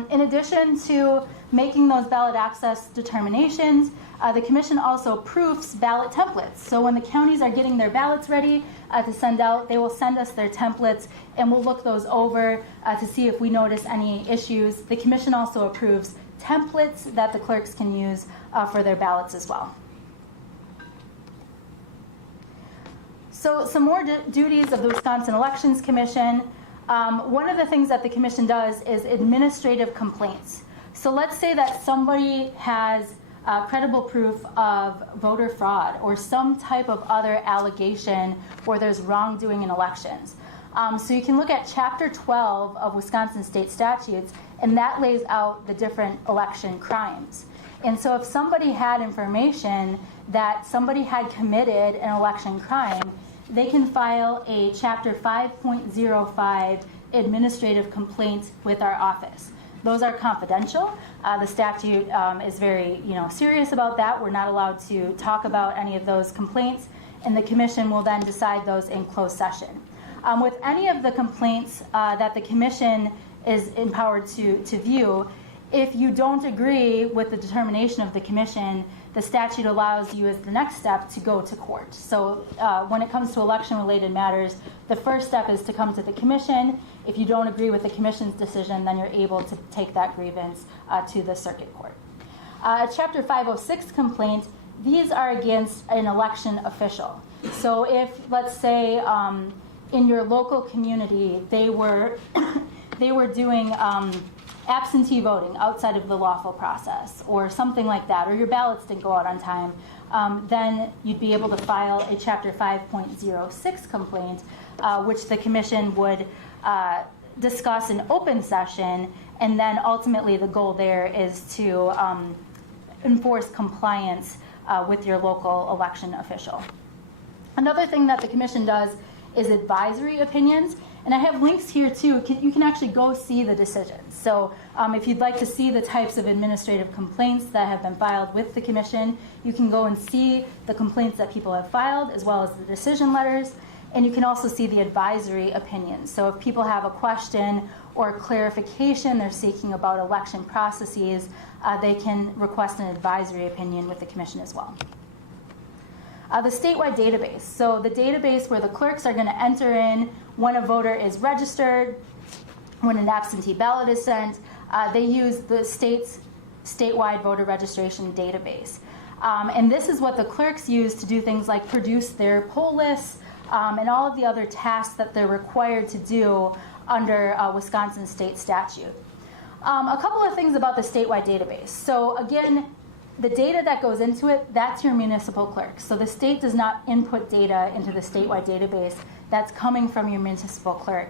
In addition to making those ballot access determinations, The commission also proofs ballot templates. So when the counties are getting their ballots ready to send out, they will send us their templates and we'll look those over to see if we notice any issues. The commission also approves templates that the clerks can use for their ballots as well. So some more duties of the Wisconsin Elections Commission. One of the things that the commission does is administrative complaints. So let's say that somebody has credible proof of voter fraud or some type of other allegation where there's wrongdoing in elections. So you can look at Chapter 12 of Wisconsin state statutes, and that lays out the different election crimes. And so if somebody had information that somebody had committed an election crime, they can file a Chapter 5.05 administrative complaint with our office. Those are confidential. The statute is very serious about that. We're not allowed to talk about any of those complaints, and the commission will then decide those in closed session. With any of the complaints that the commission is empowered to view, if you don't agree with the determination of the commission, the statute allows you as the next step to go to court. So when it comes to election-related matters, the first step is to come to the commission. If you don't agree with the commission's decision, then you're able to take that grievance to the circuit court. Chapter 506 complaint, these are against an election official. So if, let's say, in your local community, they were doing absentee voting outside of the lawful process or something like that, or your ballots didn't go out on time, then you'd be able to file a Chapter 5.06 complaint, which the commission would discuss in open session, and then ultimately the goal there is to enforce compliance with your local election official. Another thing that the commission does is advisory opinions. And I have links here too. You can actually go see the decisions. So if you'd like to see the types of administrative complaints that have been filed with the commission, you can go and see the complaints that people have filed as well as the decision letters. And you can also see the advisory opinions. So if people have a question or a clarification they're seeking about election processes, they can request an advisory opinion with the commission as well. The statewide database. So the database where the clerks are going to enter in when a voter is registered, when an absentee ballot is sent. They use the state's statewide voter registration database. And this is what the clerks use to do things like produce their poll lists and all of the other tasks that they're required to do under Wisconsin state statute. A couple of things about the statewide database. So again, the data that goes into it, that's your municipal clerk. So the state does not input data into the statewide database. That's coming from your municipal clerk.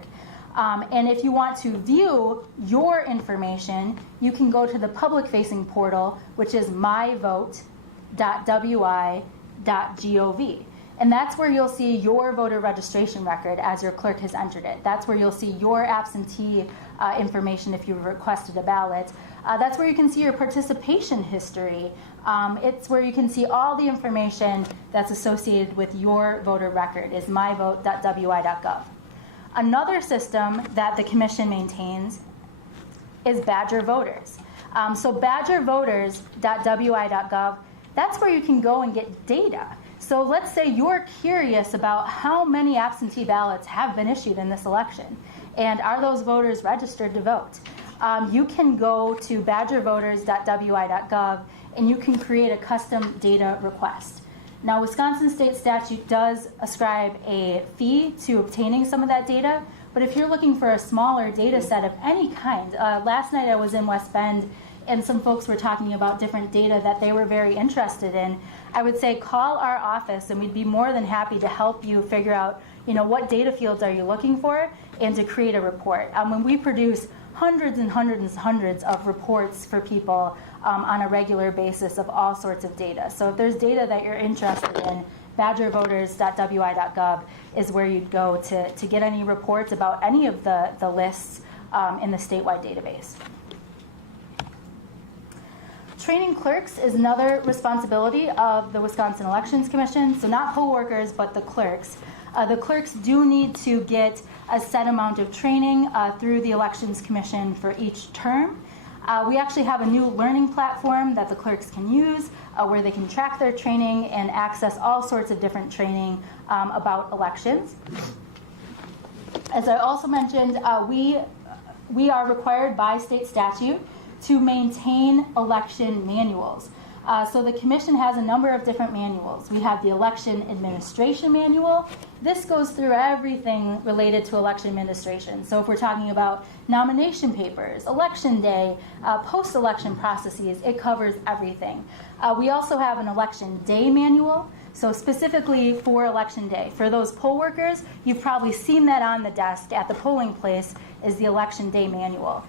And if you want to view your information, you can go to the public-facing portal, which is myvote.wi.gov. And that's where you'll see your voter registration record as your clerk has entered it. That's where you'll see your absentee information if you requested a ballot. That's where you can see your participation history. It's where you can see all the information that's associated with your voter record is myvote.wi.gov. Another system that the commission maintains is Badger Voters. So badgervoters.wi.gov, that's where you can go and get data. So let's say you're curious about how many absentee ballots have been issued in this election, and are those voters registered to vote? You can go to badgervoters.wi.gov and you can create a custom data request. Now, Wisconsin state statute does ascribe a fee to obtaining some of that data, but if you're looking for a smaller data set of any kind, last night I was in West Bend and some folks were talking about different data that they were very interested in. I would say call our office and we'd be more than happy to help you figure out, what data fields are you looking for and to create a report. When we produce hundreds and hundreds of reports for people on a regular basis of all sorts of data. So if there's data that you're interested in, badgervoters.wi.gov is where you'd go to get any reports about any of the lists in the statewide database. Training clerks is another responsibility of the Wisconsin Elections Commission. So not poll workers, but the clerks. The clerks do need to get a set amount of training through the Elections Commission for each term. We actually have a new learning platform that the clerks can use where they can track their training and access all sorts of different training about elections. As I also mentioned, we are required by state statute to maintain election manuals. So the commission has a number of different manuals. We have the election administration manual. This goes through everything related to election administration. So if we're talking about nomination papers, election day, post-election processes, it covers everything. We also have an election day manual. So specifically for election day, for those poll workers, you've probably seen that on the desk at the polling place is the election day manual.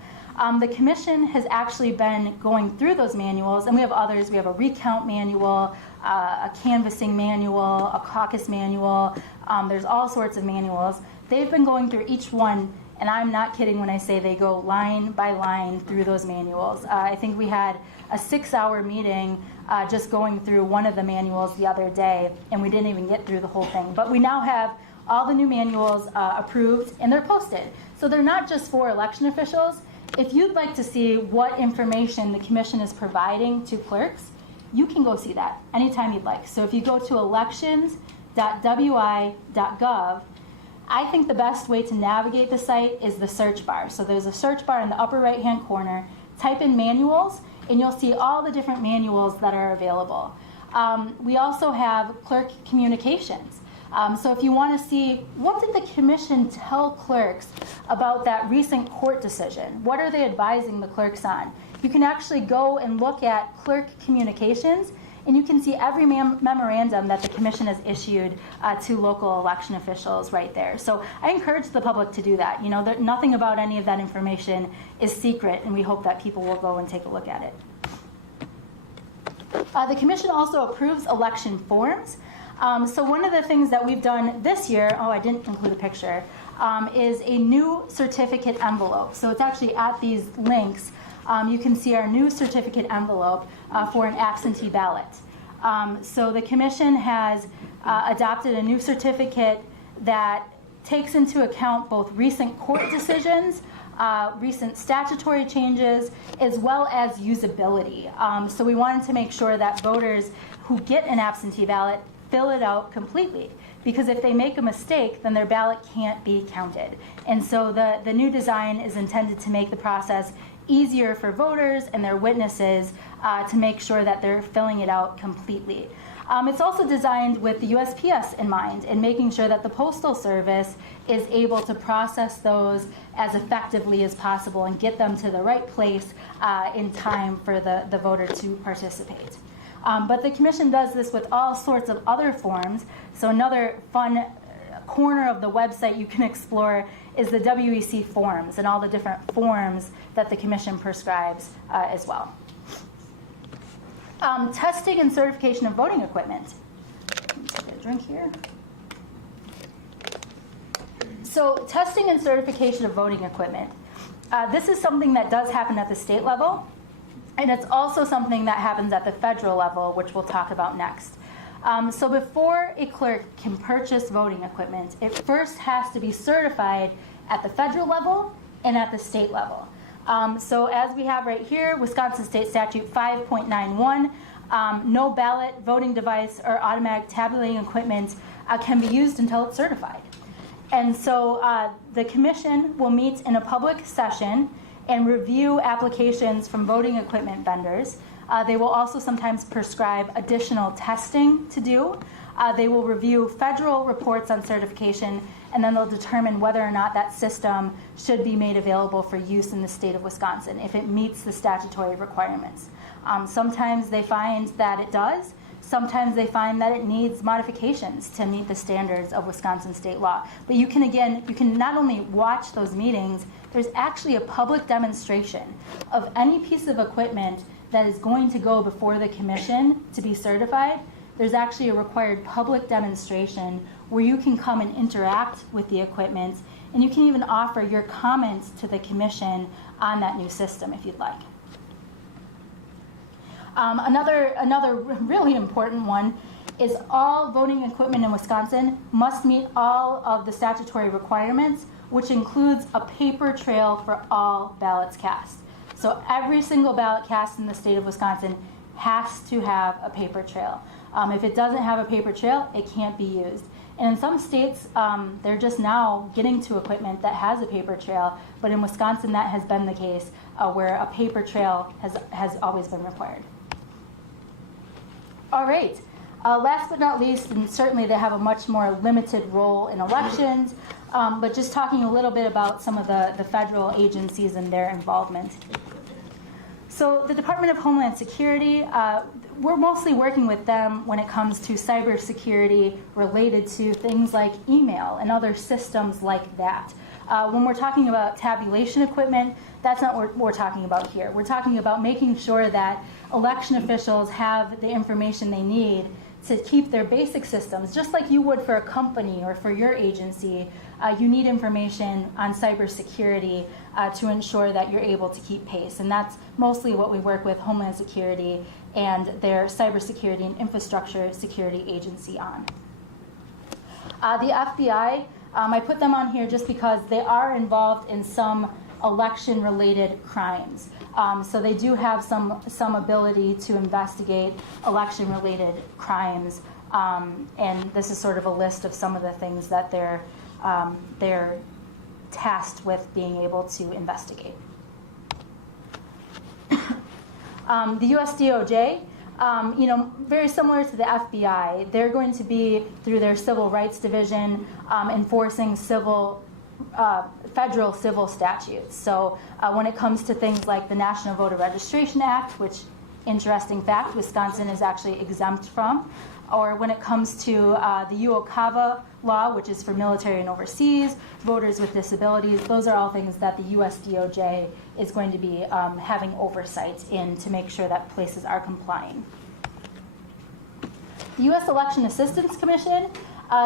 The commission has actually been going through those manuals, and we have others. We have a recount manual, a canvassing manual, a caucus manual. There's all sorts of manuals. They've been going through each one, and I'm not kidding when I say they go line by line through those manuals. I think we had a 6-hour meeting just going through one of the manuals the other day, and we didn't even get through the whole thing. But we now have all the new manuals approved, and they're posted. So they're not just for election officials. If you'd like to see what information the commission is providing to clerks, you can go see that anytime you'd like. So if you go to elections.wi.gov, I think the best way to navigate the site is the search bar. So there's a search bar in the upper right-hand corner. Type in manuals, and you'll see all the different manuals that are available. We also have clerk communications. So if you want to see what did the commission tell clerks about that recent court decision, what are they advising the clerks on, you can actually go and look at clerk communications, and you can see every memorandum that the commission has issued to local election officials right there. So I encourage the public to do that. You know, nothing about any of that information is secret, and we hope that people will go and take a look at it. The commission also approves election forms. So one of the things that we've done this year, I didn't include a picture, is a new certificate envelope. So it's actually at these links. You can see our new certificate envelope for an absentee ballot. So the commission has adopted a new certificate that takes into account both recent court decisions, recent statutory changes, as well as usability. So we wanted to make sure that voters who get an absentee ballot fill it out completely, because if they make a mistake, then their ballot can't be counted. And so the new design is intended to make the process easier for voters and their witnesses to make sure that they're filling it out completely. It's also designed with the USPS in mind, and making sure that the Postal Service is able to process those as effectively as possible and get them to the right place in time for the voter to participate. But the commission does this with all sorts of other forms. So another fun corner of the website you can explore is the WEC forms and all the different forms that the commission prescribes as well. Testing and certification of voting equipment. Let me take a drink here. So testing and certification of voting equipment. This is something that does happen at the state level. And it's also something that happens at the federal level, which we'll talk about next. So before a clerk can purchase voting equipment, it first has to be certified at the federal level and at the state level. So as we have right here, Wisconsin State Statute 5.91, no ballot, voting device, or automatic tabulating equipment can be used until it's certified. And so the commission will meet in a public session and review applications from voting equipment vendors. They will also sometimes prescribe additional testing to do. They will review federal reports on certification, and then they'll determine whether or not that system should be made available for use in the state of Wisconsin if it meets the statutory requirements. Sometimes they find that it does. Sometimes they find that it needs modifications to meet the standards of Wisconsin state law. But you can not only watch those meetings, there's actually a public demonstration of any piece of equipment that is going to go before the commission to be certified. There's actually a required public demonstration where you can come and interact with the equipment, and you can even offer your comments to the commission on that new system if you'd like. Another really important one is all voting equipment in Wisconsin must meet all of the statutory requirements, which includes a paper trail for all ballots cast. So every single ballot cast in the state of Wisconsin has to have a paper trail. If it doesn't have a paper trail, it can't be used. And in some states, they're just now getting to equipment that has a paper trail, but in Wisconsin that has been the case where a paper trail has always been required. All right, last but not least, and certainly they have a much more limited role in elections, but just talking a little bit about some of the federal agencies and their involvement. So the Department of Homeland Security, we're mostly working with them when it comes to cybersecurity related to things like email and other systems like that. When we're talking about tabulation equipment, that's not what we're talking about here. We're talking about making sure that election officials have the information they need to keep their basic systems, just like you would for a company or for your agency. You need information on cybersecurity to ensure that you're able to keep pace. And that's mostly what we work with Homeland Security and their Cybersecurity and Infrastructure Security Agency on. The FBI, I put them on here just because they are involved in some election-related crimes. So they do have some ability to investigate election-related crimes. And this is sort of a list of some of the things that they're tasked with being able to investigate. The US DOJ, very similar to the FBI, they're going to be, through their Civil Rights Division, enforcing federal civil statutes. So when it comes to things like the National Voter Registration Act, which, interesting fact, Wisconsin is actually exempt from, or when it comes to the UOCAVA law, which is for military and overseas, voters with disabilities, those are all things that the US DOJ is going to be having oversight in to make sure that places are complying. The US Election Assistance Commission,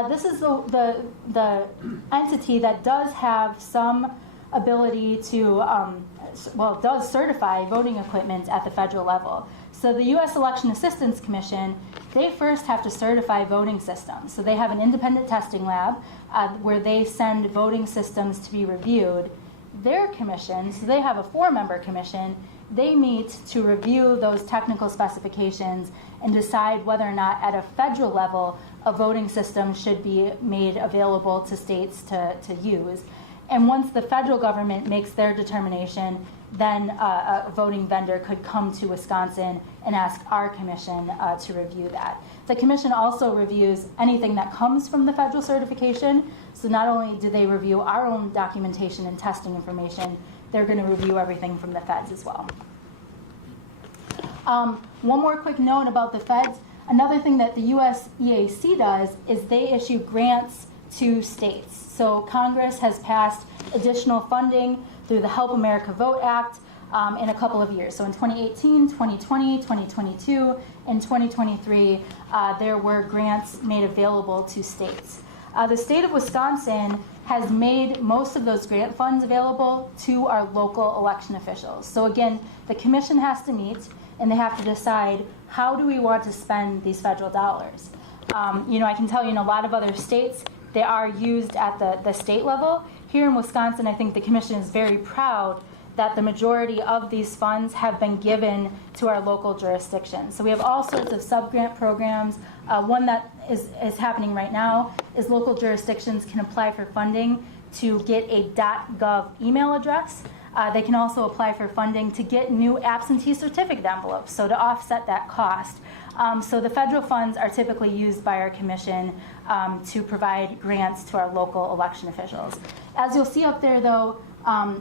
this is the entity that does have some ability to, does certify voting equipment at the federal level. So the US Election Assistance Commission, they first have to certify voting systems. So they have an independent testing lab where they send voting systems to be reviewed. Their commission, so they have a 4-member commission, they meet to review those technical specifications and decide whether or not at a federal level a voting system should be made available to states to use. And once the federal government makes their determination, then a voting vendor could come to Wisconsin and ask our commission to review that. The commission also reviews anything that comes from the federal certification. So not only do they review our own documentation and testing information, they're going to review everything from the feds as well. One more quick note about the feds. Another thing that the US EAC does is they issue grants to states. So Congress has passed additional funding through the Help America Vote Act in a couple of years. So in 2018, 2020, 2022, and 2023, there were grants made available to states. The state of Wisconsin has made most of those grant funds available to our local election officials. So again, the commission has to meet and they have to decide, how do we want to spend these federal dollars? I can tell you in a lot of other states, they are used at the state level. Here in Wisconsin, I think the commission is very proud that the majority of these funds have been given to our local jurisdictions. So we have all sorts of sub-grant programs. One that is happening right now is local jurisdictions can apply for funding to get a .gov email address. They can also apply for funding to get new absentee certificate envelopes, so to offset that cost. So the federal funds are typically used by our commission to provide grants to our local election officials. As you'll see up there, though,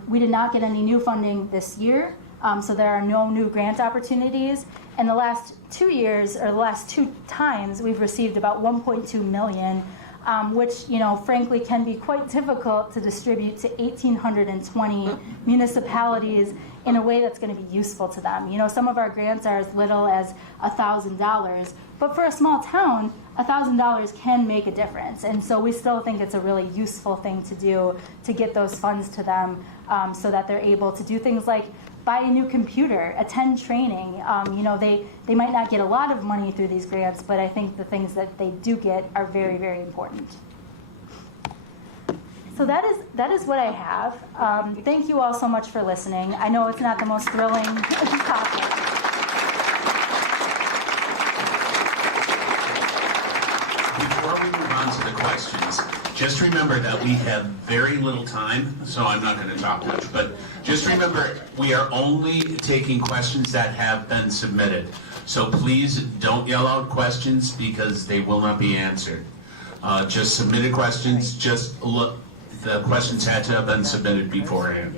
we did not get any new funding this year, so there are no new grant opportunities. In the last 2 years, or the last 2 times, we've received about $1.2 million, which, frankly, can be quite difficult to distribute to 1,820 municipalities in a way that's going to be useful to them. Some of our grants are as little as $1,000, but for a small town, $1,000 can make a difference. And so we still think it's a really useful thing to do to get those funds to them so that they're able to do things like buy a new computer, attend training. They might not get a lot of money through these grants, but I think the things that they do get are very, very important. So that is what I have. Thank you all so much for listening. I know it's not the most thrilling topic. Before we move on to the questions, just remember that we have very little time, so I'm not going to talk much, but just remember we are only taking questions that have been submitted. So please don't yell out questions because they will not be answered. Just submitted questions, just look, the questions had to have been submitted beforehand.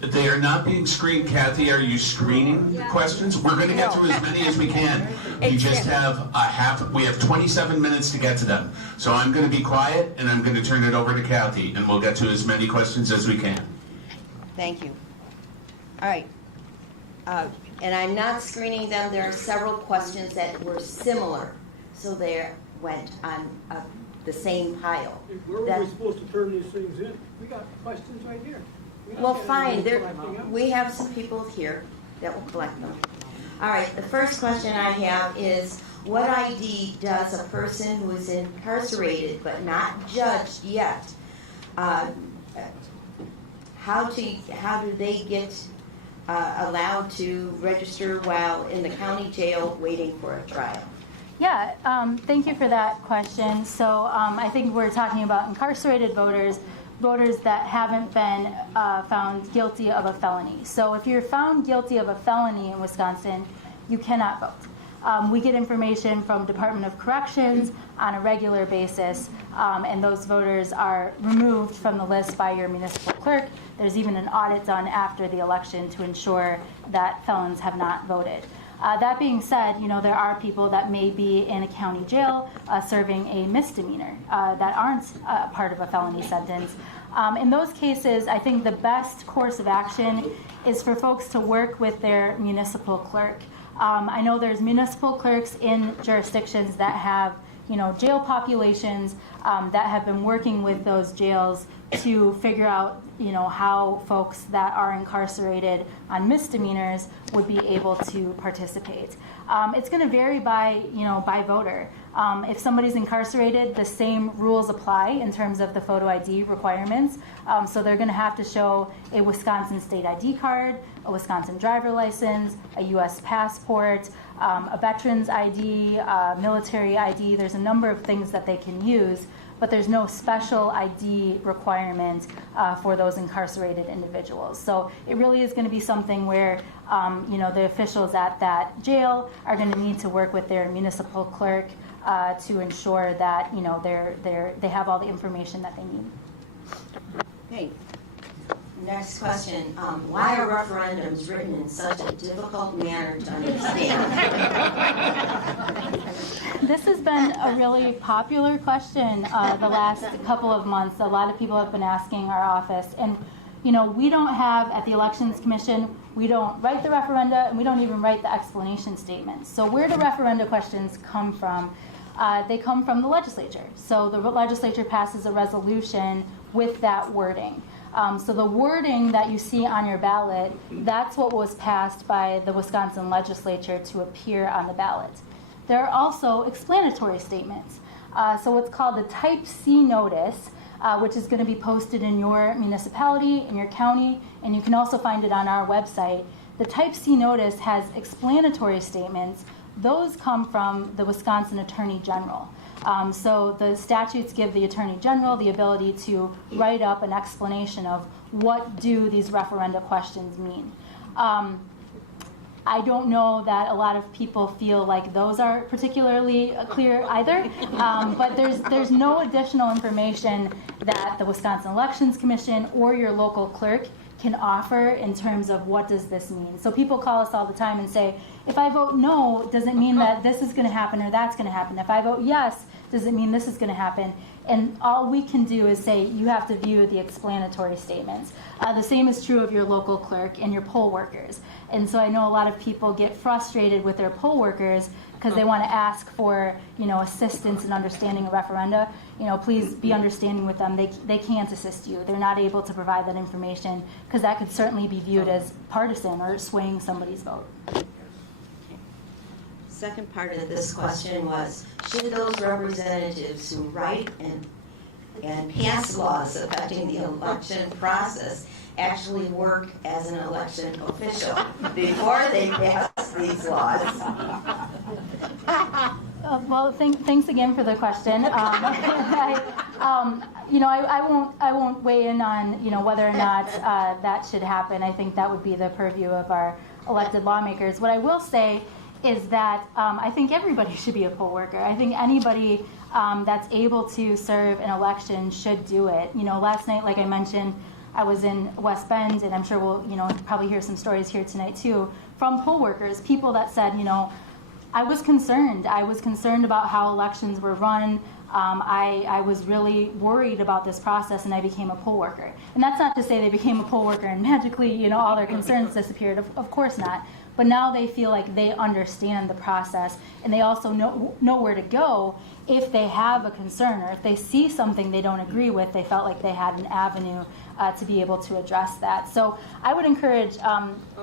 They are not being screened. Kathy, are you screening the questions? We're going to get through as many as we can. We just have we have 27 minutes to get to them. So I'm going to be quiet and I'm going to turn it over to Kathy and we'll get to as many questions as we can. Thank you. All right. And I'm not screening them. There are several questions that were similar. So they went on the same pile. Where were we supposed to turn these things in? We got questions right here. Well, fine. We have some people here that will collect them. All right. The first question I have is, what ID does a person who is incarcerated but not judged yet? How do they get allowed to register while in the county jail waiting for a trial? Yeah, thank you for that question. So I think we're talking about incarcerated voters that haven't been found guilty of a felony. So if you're found guilty of a felony in Wisconsin, you cannot vote. We get information from Department of Corrections on a regular basis, and those voters are removed from the list by your municipal clerk. There's even an audit done after the election to ensure that felons have not voted. That being said, there are people that may be in a county jail serving a misdemeanor that aren't part of a felony sentence. In those cases, I think the best course of action is for folks to work with their municipal clerk. I know there's municipal clerks in jurisdictions that have, jail populations that have been working with those jails to figure out, how folks that are incarcerated on misdemeanors would be able to participate. It's going to vary by voter. If somebody's incarcerated, the same rules apply in terms of the photo ID requirements. So they're going to have to show a Wisconsin state ID card, a Wisconsin driver license, a U.S. passport, a veteran's ID, military ID. There's a number of things that they can use, but there's no special ID requirement for those incarcerated individuals. So it really is going to be something where the officials at that jail are going to need to work with their municipal clerk to ensure that they have all the information that they need. Okay. Next question. Why are referendums written in such a difficult manner to understand? This has been a really popular question the last couple of months. A lot of people have been asking our office. And, we don't have, at the Elections Commission, we don't write the referenda, and we don't even write the explanation statements. So where do referenda questions come from? They come from the legislature. So the legislature passes a resolution with that wording. So the wording that you see on your ballot, that's what was passed by the Wisconsin legislature to appear on the ballot. There are also explanatory statements. So what's called a Type C notice, which is going to be posted in your municipality, in your county, and you can also find it on our website. The Type C notice has explanatory statements. Those come from the Wisconsin Attorney General. So the statutes give the Attorney General the ability to write up an explanation of what do these referenda questions mean. I don't know that a lot of people feel like those are particularly clear either, but there's no additional information that the Wisconsin Elections Commission or your local clerk can offer in terms of what does this mean. So people call us all the time and say, if I vote no, does it mean that this is going to happen or that's going to happen? If I vote yes, does it mean this is going to happen? And all we can do is say you have to view the explanatory statements. The same is true of your local clerk and your poll workers. And so I know a lot of people get frustrated with their poll workers because they want to ask for assistance in understanding a referenda. Please be understanding with them. They can't assist you. They're not able to provide that information because that could certainly be viewed as partisan or swaying somebody's vote. second part of this question was, should those representatives who write and pass laws affecting the election process actually work as an election official before they pass these laws? Well, thanks again for the question. I won't weigh in on whether or not that should happen. I think that would be the purview of our elected lawmakers. What I will say is that I think everybody should be a poll worker. I think anybody that's able to serve an election should do it. Last night, like I mentioned, I was in West Bend, and I'm sure we'll probably hear some stories here tonight too from poll workers, people that said, I was concerned. I was concerned about how elections were run. I was really worried about this process, and I became a poll worker. And that's not to say they became a poll worker and magically, all their concerns disappeared. Of course not. But now they feel like they understand the process, and they also know where to go if they have a concern, or if they see something they don't agree with. They felt like they had an avenue to be able to address that. So I would encourage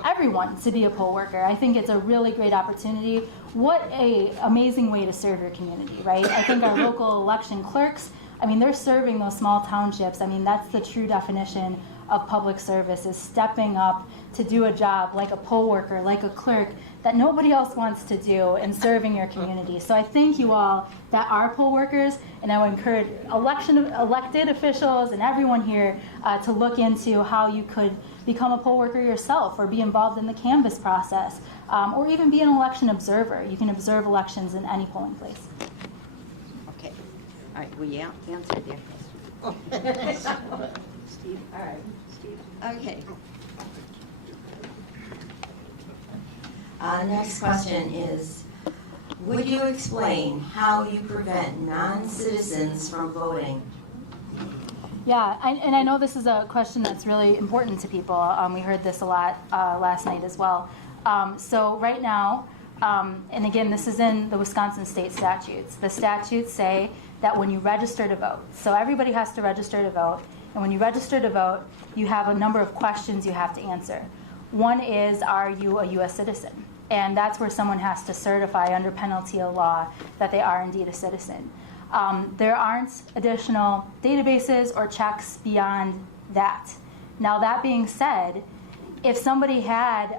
everyone to be a poll worker. I think it's a really great opportunity. What an amazing way to serve your community, right? I think our local election clerks, they're serving those small townships. That's the true definition of public service, is stepping up to do a job like a poll worker, like a clerk, that nobody else wants to do, and serving your community. So I thank you all that are poll workers, and I would encourage elected officials and everyone here to look into how you could become a poll worker yourself, or be involved in the canvass process, or even be an election observer. You can observe elections in any polling place. Okay. All right. Well, yeah, answered that question. Steve. All right. Steve. Okay. Next question is, would you explain how you prevent non-citizens from voting? Yeah, and I know this is a question that's really important to people. We heard this a lot last night as well. So right now, and again, this is in the Wisconsin state statutes. The statutes say that when you register to vote, so everybody has to register to vote, and when you register to vote, you have a number of questions you have to answer. One is, are you a U.S. citizen? And that's where someone has to certify under penalty of law that they are indeed a citizen. There aren't additional databases or checks beyond that. Now, that being said, if somebody had,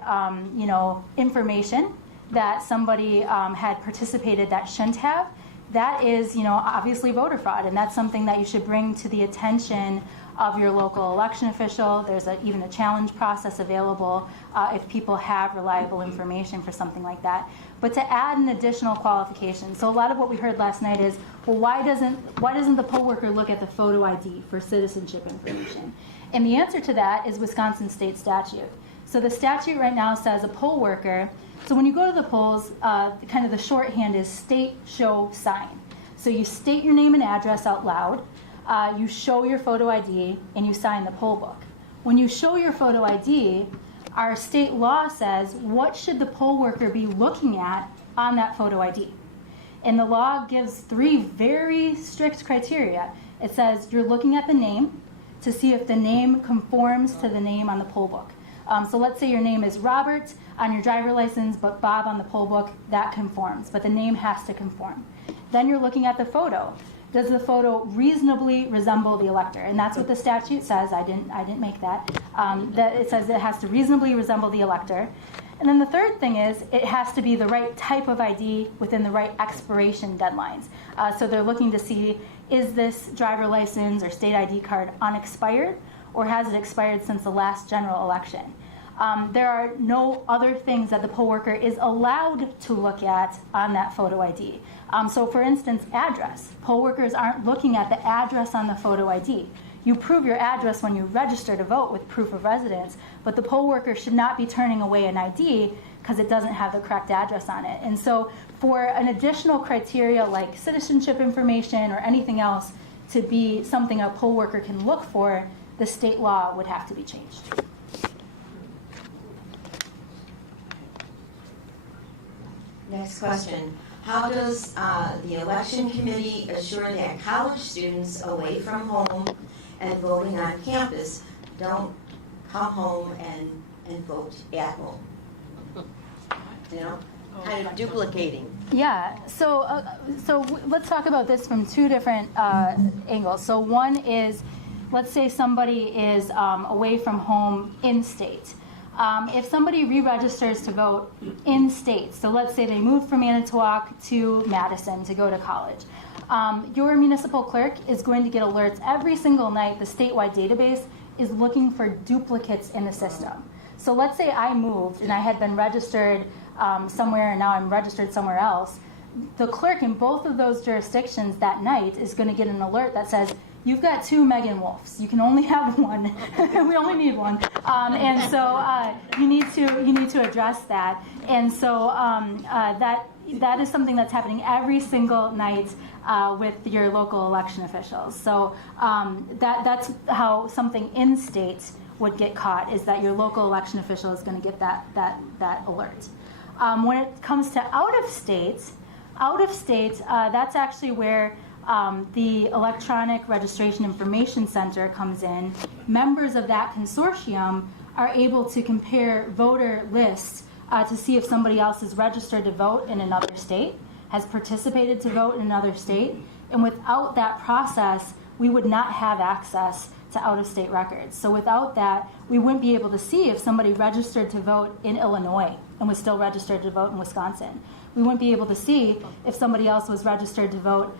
information that somebody had participated that shouldn't have, that is, obviously voter fraud, and that's something that you should bring to the attention of your local election official. There's even a challenge process available if people have reliable information for something like that. But to add an additional qualification, so a lot of what we heard last night is, well, why doesn't the poll worker look at the photo ID for citizenship information? And the answer to that is Wisconsin state statute. So the statute right now says a poll worker, so when you go to the polls, kind of the shorthand is state, show, sign. So you state your name and address out loud, you show your photo ID, and you sign the poll book. When you show your photo ID, our state law says, what should the poll worker be looking at on that photo ID? And the law gives 3 very strict criteria. It says you're looking at the name to see if the name conforms to the name on the poll book. So let's say your name is Robert on your driver license, but Bob on the poll book, that conforms, but the name has to conform. Then you're looking at the photo. Does the photo reasonably resemble the elector? And that's what the statute says. I didn't make that. That it says it has to reasonably resemble the elector. And then the third thing is it has to be the right type of ID within the right expiration deadlines. So they're looking to see, is this driver license or state ID card unexpired, or has it expired since the last general election? There are no other things that the poll worker is allowed to look at on that photo ID. So for instance, address. Poll workers aren't looking at the address on the photo ID. You prove your address when you register to vote with proof of residence, but the poll worker should not be turning away an ID because it doesn't have the correct address on it. And so for an additional criteria like citizenship information or anything else to be something a poll worker can look for, the state law would have to be changed. Next question. How does the election committee assure that college students away from home and voting on campus don't come home and vote at home? kind of duplicating. Yeah, so let's talk about this from two different angles. So one is, let's say somebody is away from home in state. If somebody re-registers to vote in state, so let's say they moved from Manitowoc to Madison to go to college, your municipal clerk is going to get alerts every single night. The statewide database is looking for duplicates in the system. So let's say I moved and I had been registered somewhere and now I'm registered somewhere else. The clerk in both of those jurisdictions that night is going to get an alert that says, you've got two Megan Wolfs. You can only have one. We only need one, and so you need to address that. And so that is something that's happening every single night with your local election officials. So that's how something in state would get caught, is that your local election official is going to get that alert. When it comes to out of state, that's actually where the Electronic Registration Information Center comes in. Members of that consortium are able to compare voter lists to see if somebody else is registered to vote in another state, has participated to vote in another state, and without that process, we would not have access to out-of-state records. So without that, we wouldn't be able to see if somebody registered to vote in Illinois and was still registered to vote in Wisconsin. We wouldn't be able to see if somebody else was registered to vote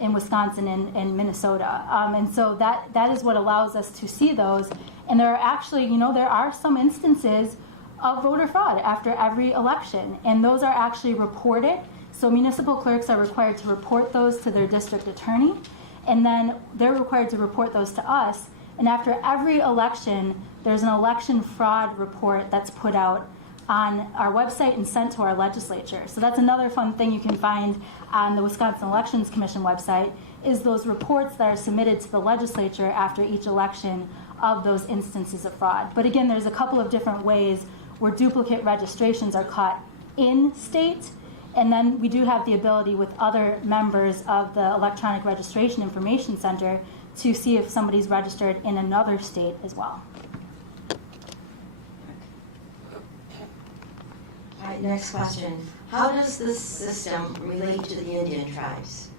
in Wisconsin and Minnesota. And so that is what allows us to see those. And there are actually, there are some instances of voter fraud after every election, and those are actually reported. So municipal clerks are required to report those to their district attorney, and then they're required to report those to us. And after every election, there's an election fraud report that's put out on our website and sent to our legislature. So that's another fun thing you can find on the Wisconsin Elections Commission website, is those reports that are submitted to the legislature after each election of those instances of fraud. But again, there's a couple of different ways where duplicate registrations are caught in state, and then we do have the ability with other members of the Electronic Registration Information Center to see if somebody's registered in another state as well. All right, next question. How does this system relate to the Indian tribes?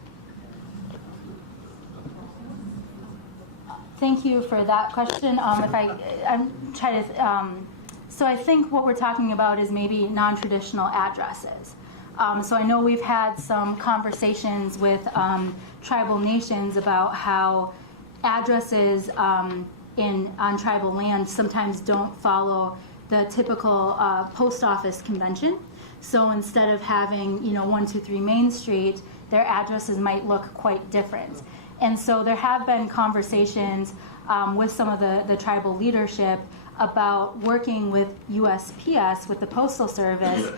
Thank you for that question. So I think what we're talking about is maybe non-traditional addresses. So I know we've had some conversations with tribal nations about how addresses on tribal land sometimes don't follow the typical post office convention. So instead of having 123 Main Street, their addresses might look quite different. And so there have been conversations with some of the tribal leadership about working with USPS, with the Postal Service,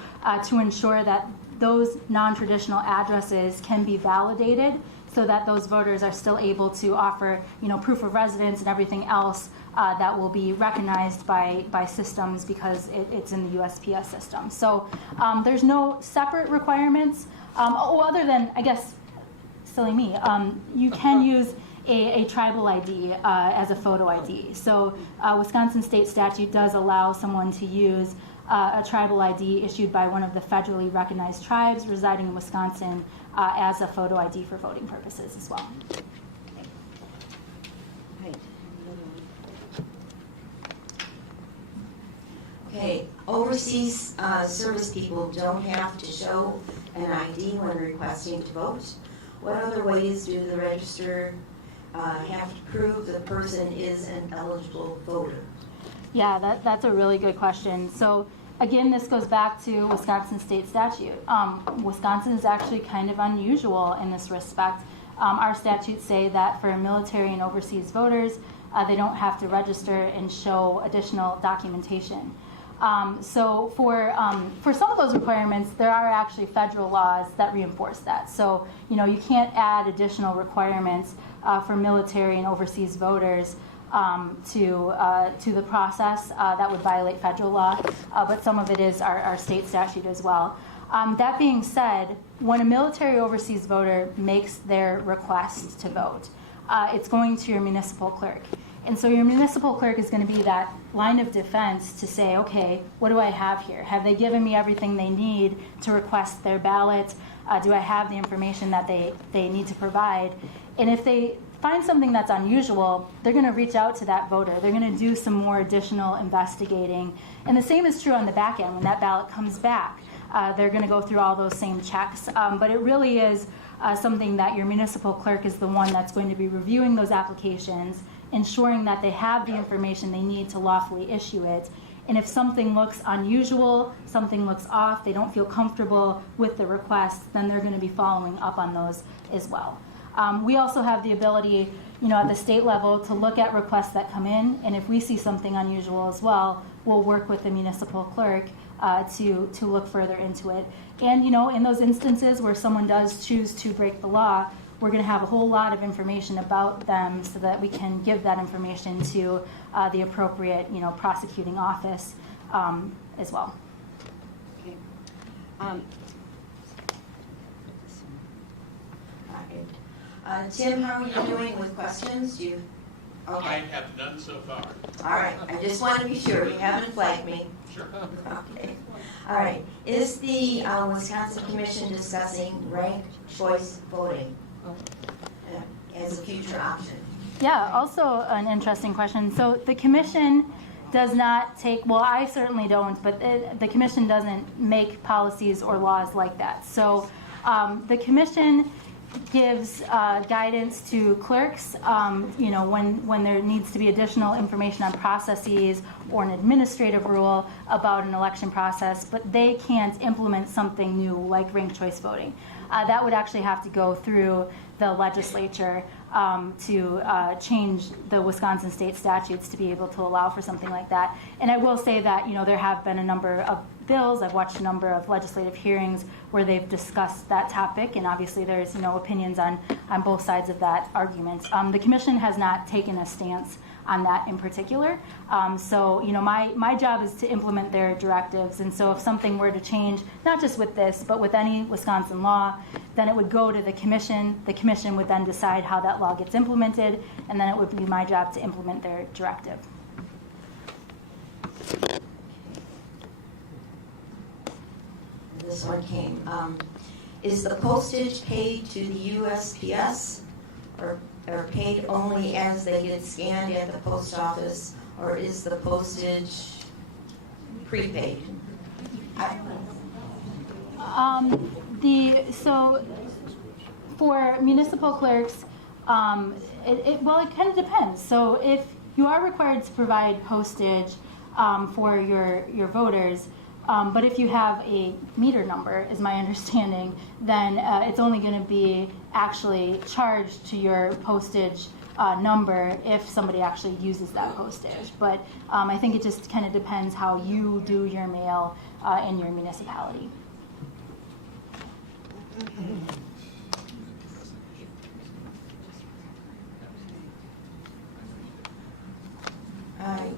to ensure that those non-traditional addresses can be validated so that those voters are still able to offer, proof of residence and everything else that will be recognized by systems because it's in the USPS system. So there's no separate requirements, other than, I guess, silly me, you can use a tribal ID as a photo ID. So Wisconsin state statute does allow someone to use a tribal ID issued by one of the federally recognized tribes residing in Wisconsin as a photo ID for voting purposes as well. Right. Okay, overseas service people don't have to show an ID when requesting to vote. What other ways do the register have to prove the person is an eligible voter? Yeah, that's a really good question. So again, this goes back to Wisconsin state statute. Wisconsin is actually kind of unusual in this respect. Our statutes say that for military and overseas voters, they don't have to register and show additional documentation. So for some of those requirements, there are actually federal laws that reinforce that. So you can't add additional requirements for military and overseas voters to the process that would violate federal law, but some of it is our state statute as well. That being said, when a military overseas voter makes their request to vote, it's going to your municipal clerk. And so your municipal clerk is going to be that line of defense to say, okay, what do I have here? Have they given me everything they need to request their ballot? Do I have the information that they need to provide? And if they find something that's unusual, they're going to reach out to that voter. They're going to do some more additional investigating. And the same is true on the back end. When that ballot comes back, they're going to go through all those same checks. But it really is something that your municipal clerk is the one that's going to be reviewing those applications, ensuring that they have the information they need to lawfully issue it. And if something looks unusual, something looks off, they don't feel comfortable with the request, then they're going to be following up on those as well. We also have the ability, at the state level to look at requests that come in, and if we see something unusual as well, we'll work with the municipal clerk to look further into it. And, in those instances where someone does choose to break the law, we're going to have a whole lot of information about them so that we can give that information to the appropriate, prosecuting office as well. Okay. Tim, how are you doing with questions? I Okay. have none so far. All right. I just want to be sure you haven't flagged me. Sure. Okay. All right. Is the Wisconsin Commission discussing ranked choice voting as a future option? Yeah, also an interesting question. So the commission does not take, well, I certainly don't, but the commission doesn't make policies or laws like that. So the commission gives guidance to clerks, when there needs to be additional information on processes or an administrative rule about an election process, but they can't implement something new like ranked choice voting. That would actually have to go through the legislature to change the Wisconsin state statutes to be able to allow for something like that. And I will say that, there have been a number of bills, I've watched a number of legislative hearings where they've discussed that topic, and obviously there's, opinions on both sides of that argument. The commission has not taken a stance on that in particular. So, my job is to implement their directives, and so if something were to change, not just with this, but with any Wisconsin law, then it would go to the commission. The commission would then decide how that law gets implemented, and then it would be my job to implement their directive. This one came. Is the postage paid to the USPS or paid only as they get scanned at the post office, or is the postage prepaid? So for municipal clerks, it kind of depends. So if you are required to provide postage for your voters, but if you have a meter number, is my understanding, then it's only going to be actually charged to your postage number if somebody actually uses that postage. But I think it just kind of depends how you do your mail in your municipality.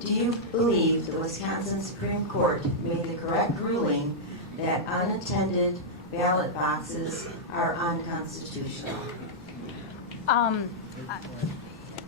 Do you believe the Wisconsin Supreme Court made the correct ruling that unattended ballot boxes are unconstitutional?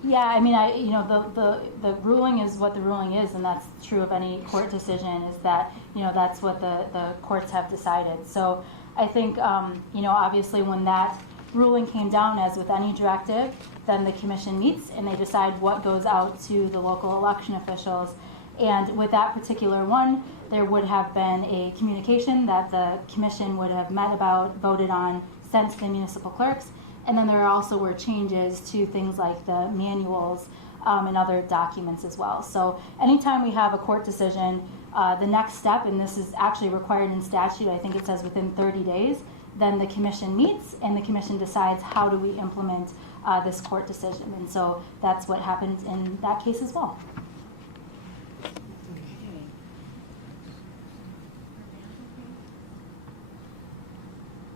Yeah, I mean, the ruling is what the ruling is, and that's true of any court decision, is that, that's what the courts have decided. So I think, obviously when that ruling came down, as with any directive, then the commission meets and they decide what goes out to the local election officials. And with that particular one, there would have been a communication that the commission would have met about, voted on, sent to the municipal clerks. And then there also were changes to things like the manuals and other documents as well. So anytime we have a court decision, the next step, and this is actually required in statute, I think it says within 30 days, then the commission meets and the commission decides how do we implement this court decision. And so that's what happened in that case as well.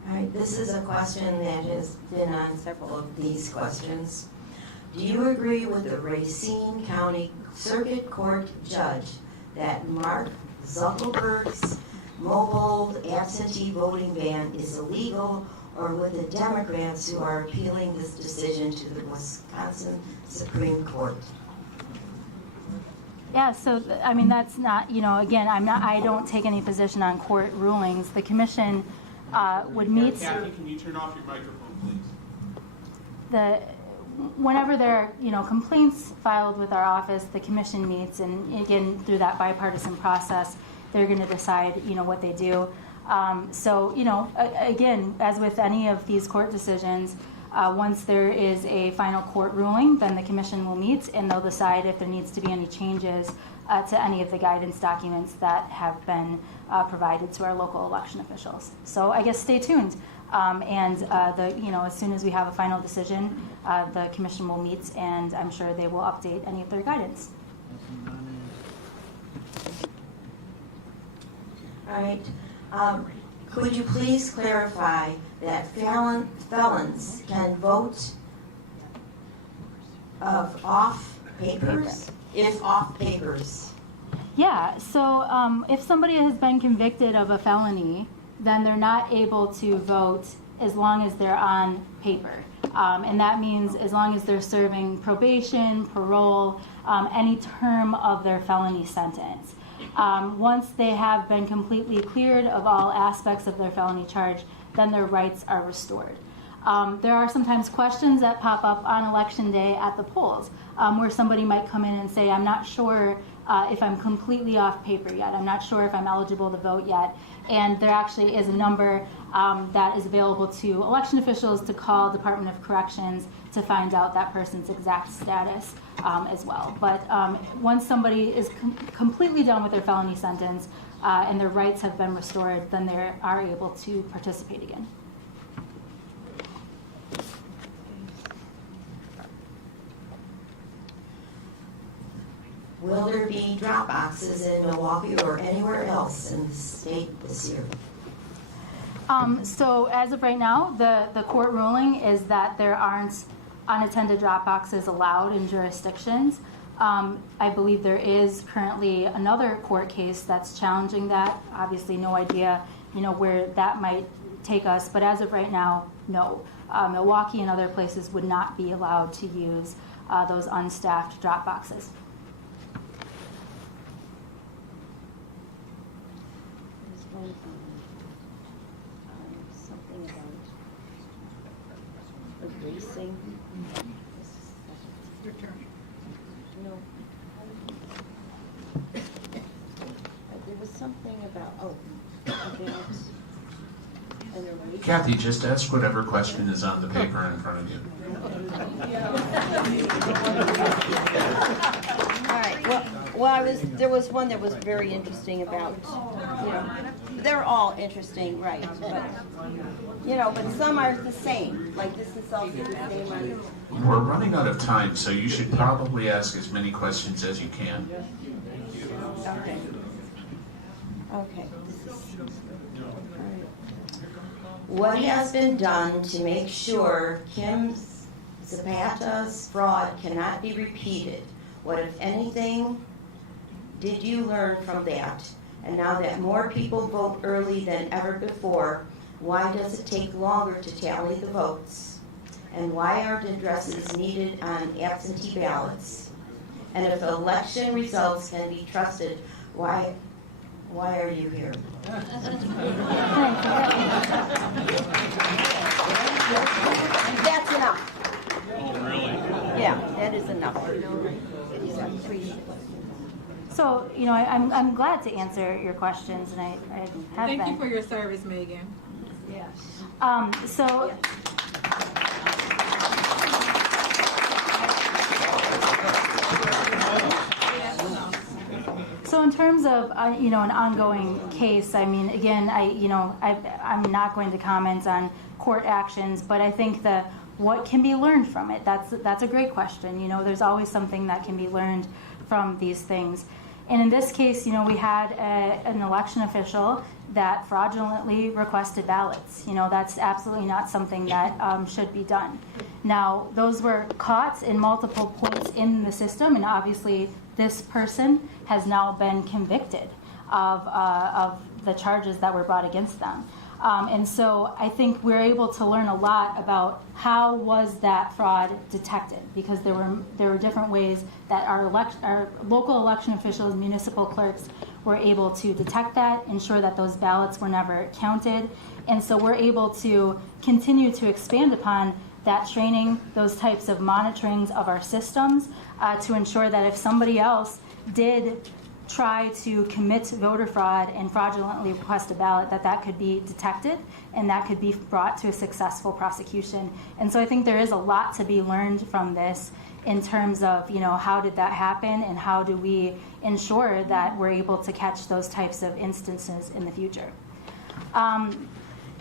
All right, this is a question that has been on several of these questions. Do you agree with the Racine County Circuit Court judge that Mark Zuckerberg's mobile absentee voting ban is illegal, or with the Democrats who are appealing this decision to the Wisconsin Supreme Court? Yeah, so, I mean, that's not, again, I don't take any position on court rulings. The commission would meet. Kathy, can you turn off your microphone, please? Whenever there are, complaints filed with our office, the commission meets, and again, through that bipartisan process, they're going to decide, what they do. Again, as with any of these court decisions, once there is a final court ruling, then the commission will meet and they'll decide if there needs to be any changes to any of the guidance documents that have been provided to our local election officials. So I guess stay tuned. As soon as we have a final decision, the commission will meet and I'm sure they will update any of their guidance. All right. Could you please clarify that felons can vote off papers? If off papers? Yeah, so if somebody has been convicted of a felony, then they're not able to vote as long as they're on paper. And that means as long as they're serving probation, parole, any term of their felony sentence. Once they have been completely cleared of all aspects of their felony charge, then their rights are restored. There are sometimes questions that pop up on election day at the polls where somebody might come in and say, I'm not sure if I'm completely off paper yet. I'm not sure if I'm eligible to vote yet. And there actually is a number that is available to election officials to call Department of Corrections to find out that person's exact status as well. But once somebody is completely done with their felony sentence and their rights have been restored, then they are able to participate again. Will there be drop boxes in Milwaukee or anywhere else in the state this year? So as of right now, the court ruling is that there aren't unattended drop boxes allowed in jurisdictions. I believe there is currently another court case that's challenging that. Obviously, no idea, where that might take us. But as of right now, no. Milwaukee and other places would not be allowed to use those unstaffed drop boxes. Something about racing. Your turn. No. There was something about, events. Kathy, just ask whatever question is on the paper in front of you. All right. Well, there was one that was very interesting about, they're all interesting, right? But some are the same. Like this is also the same one. We're running out of time, so you should probably ask as many questions as you can. Okay. Okay. What has been done to make sure Kim Zapata's fraud cannot be repeated? What, if anything, did you learn from that? And now that more people vote early than ever before, why does it take longer to tally the votes? And why aren't addresses needed on absentee ballots? And if election results can be trusted, why are you here? That's enough. Oh, really? Yeah, that is enough. So, I'm glad to answer your questions, and I have been. Thank you for your service, Megan. Yeah. So in terms of an ongoing case, I mean, again, I'm not going to comment on court actions, but I think that what can be learned from it? That's a great question. There's always something that can be learned from these things. And in this case, we had an election official that fraudulently requested ballots. That's absolutely not something that should be done. Now, those were caught in multiple points in the system, and obviously this person has now been convicted of the charges that were brought against them. And so I think we're able to learn a lot about how was that fraud detected, because there were different ways that our local election officials, municipal clerks, were able to detect that, ensure that those ballots were never counted. And so we're able to continue to expand upon that training, those types of monitorings of our systems, to ensure that if somebody else did try to commit voter fraud and fraudulently request a ballot, that could be detected and that could be brought to a successful prosecution. And so I think there is a lot to be learned from this in terms of, how did that happen and how do we ensure that we're able to catch those types of instances in the future.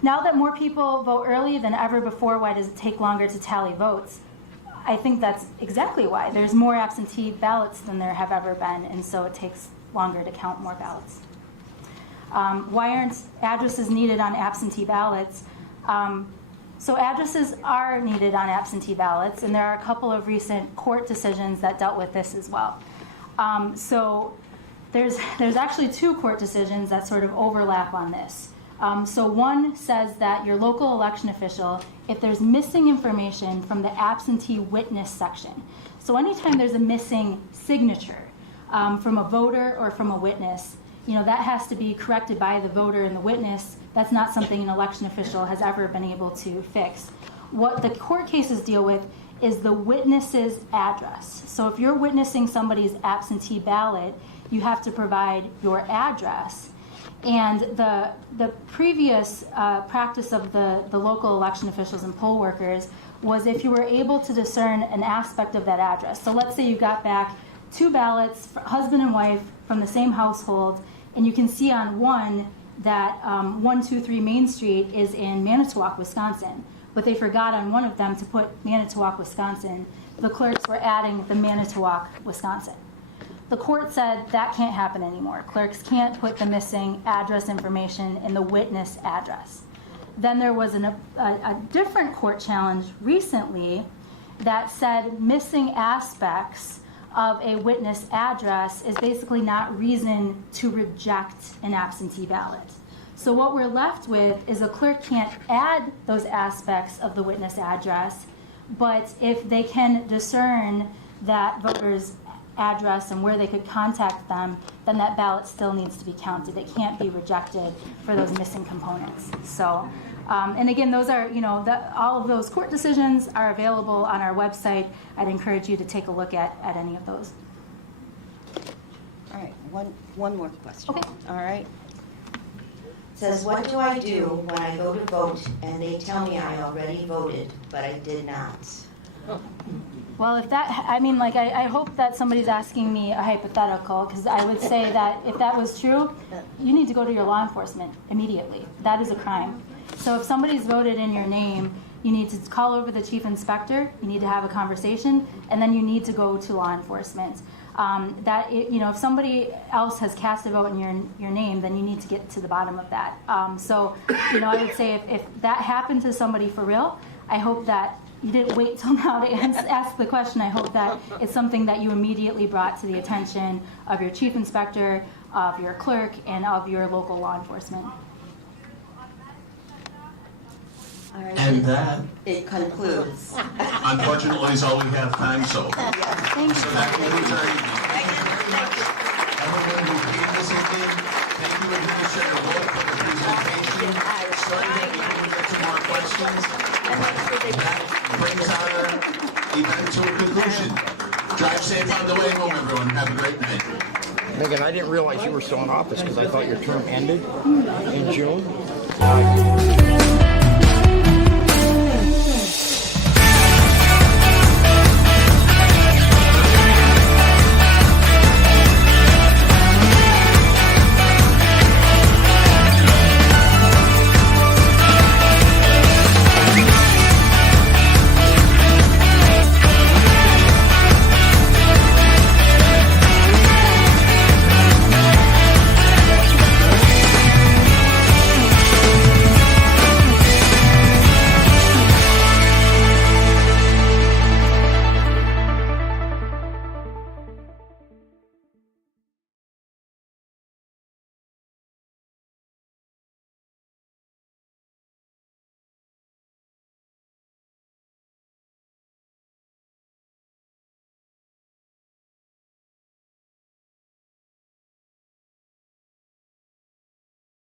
Now that more people vote early than ever before, why does it take longer to tally votes? I think that's exactly why. There's more absentee ballots than there have ever been, and so it takes longer to count more ballots. Why aren't addresses needed on absentee ballots? So addresses are needed on absentee ballots, and there are a couple of recent court decisions that dealt with this as well. So there's actually two court decisions that sort of overlap on this. So one says that your local election official, if there's missing information from the absentee witness section, so anytime there's a missing signature from a voter or from a witness, that has to be corrected by the voter and the witness. That's not something an election official has ever been able to fix. What the court cases deal with is the witness's address. So if you're witnessing somebody's absentee ballot, you have to provide your address. And the previous practice of the local election officials and poll workers was if you were able to discern an aspect of that address. So let's say you got back 2 ballots, husband and wife from the same household, and you can see on one that 123 Main Street is in Manitowoc, Wisconsin, but they forgot on one of them to put Manitowoc, Wisconsin. The clerks were adding the Manitowoc, Wisconsin. The court said that can't happen anymore. Clerks can't put the missing address information in the witness address. Then there was a different court challenge recently that said missing aspects of a witness address is basically not reason to reject an absentee ballot. So what we're left with is a clerk can't add those aspects of the witness address, but if they can discern that voter's address and where they could contact them, then that ballot still needs to be counted. It can't be rejected for those missing components. So, and again, those are, all of those court decisions are available on our website. I'd encourage you to take a look at any of those. All right, one more question. Okay. All right. It says, what do I do when I go to vote and they tell me I already voted, but I did not? Well, I hope that somebody's asking me a hypothetical, because I would say that if that was true, you need to go to your law enforcement immediately. That is a crime. So if somebody's voted in your name, you need to call over the chief inspector, you need to have a conversation, and then you need to go to law enforcement. If somebody else has cast a vote in your name, then you need to get to the bottom of that. I would say if that happened to somebody for real, I hope that you didn't wait till now to ask the question. I hope that it's something that you immediately brought to the attention of your chief inspector, of your clerk, and of your local law enforcement. All right. And that, It concludes. unfortunately, is all we have time, so. Thank So you. that concludes our evening. Thank you very much. Everyone who came this evening, thank you, Administrator Wolf, for the presentation. Sorry that we didn't get to more questions. That brings our event to a conclusion. Drive safe on the way home, everyone. Have a great night. Megan, I didn't realize you were still in office because I thought your term ended in June.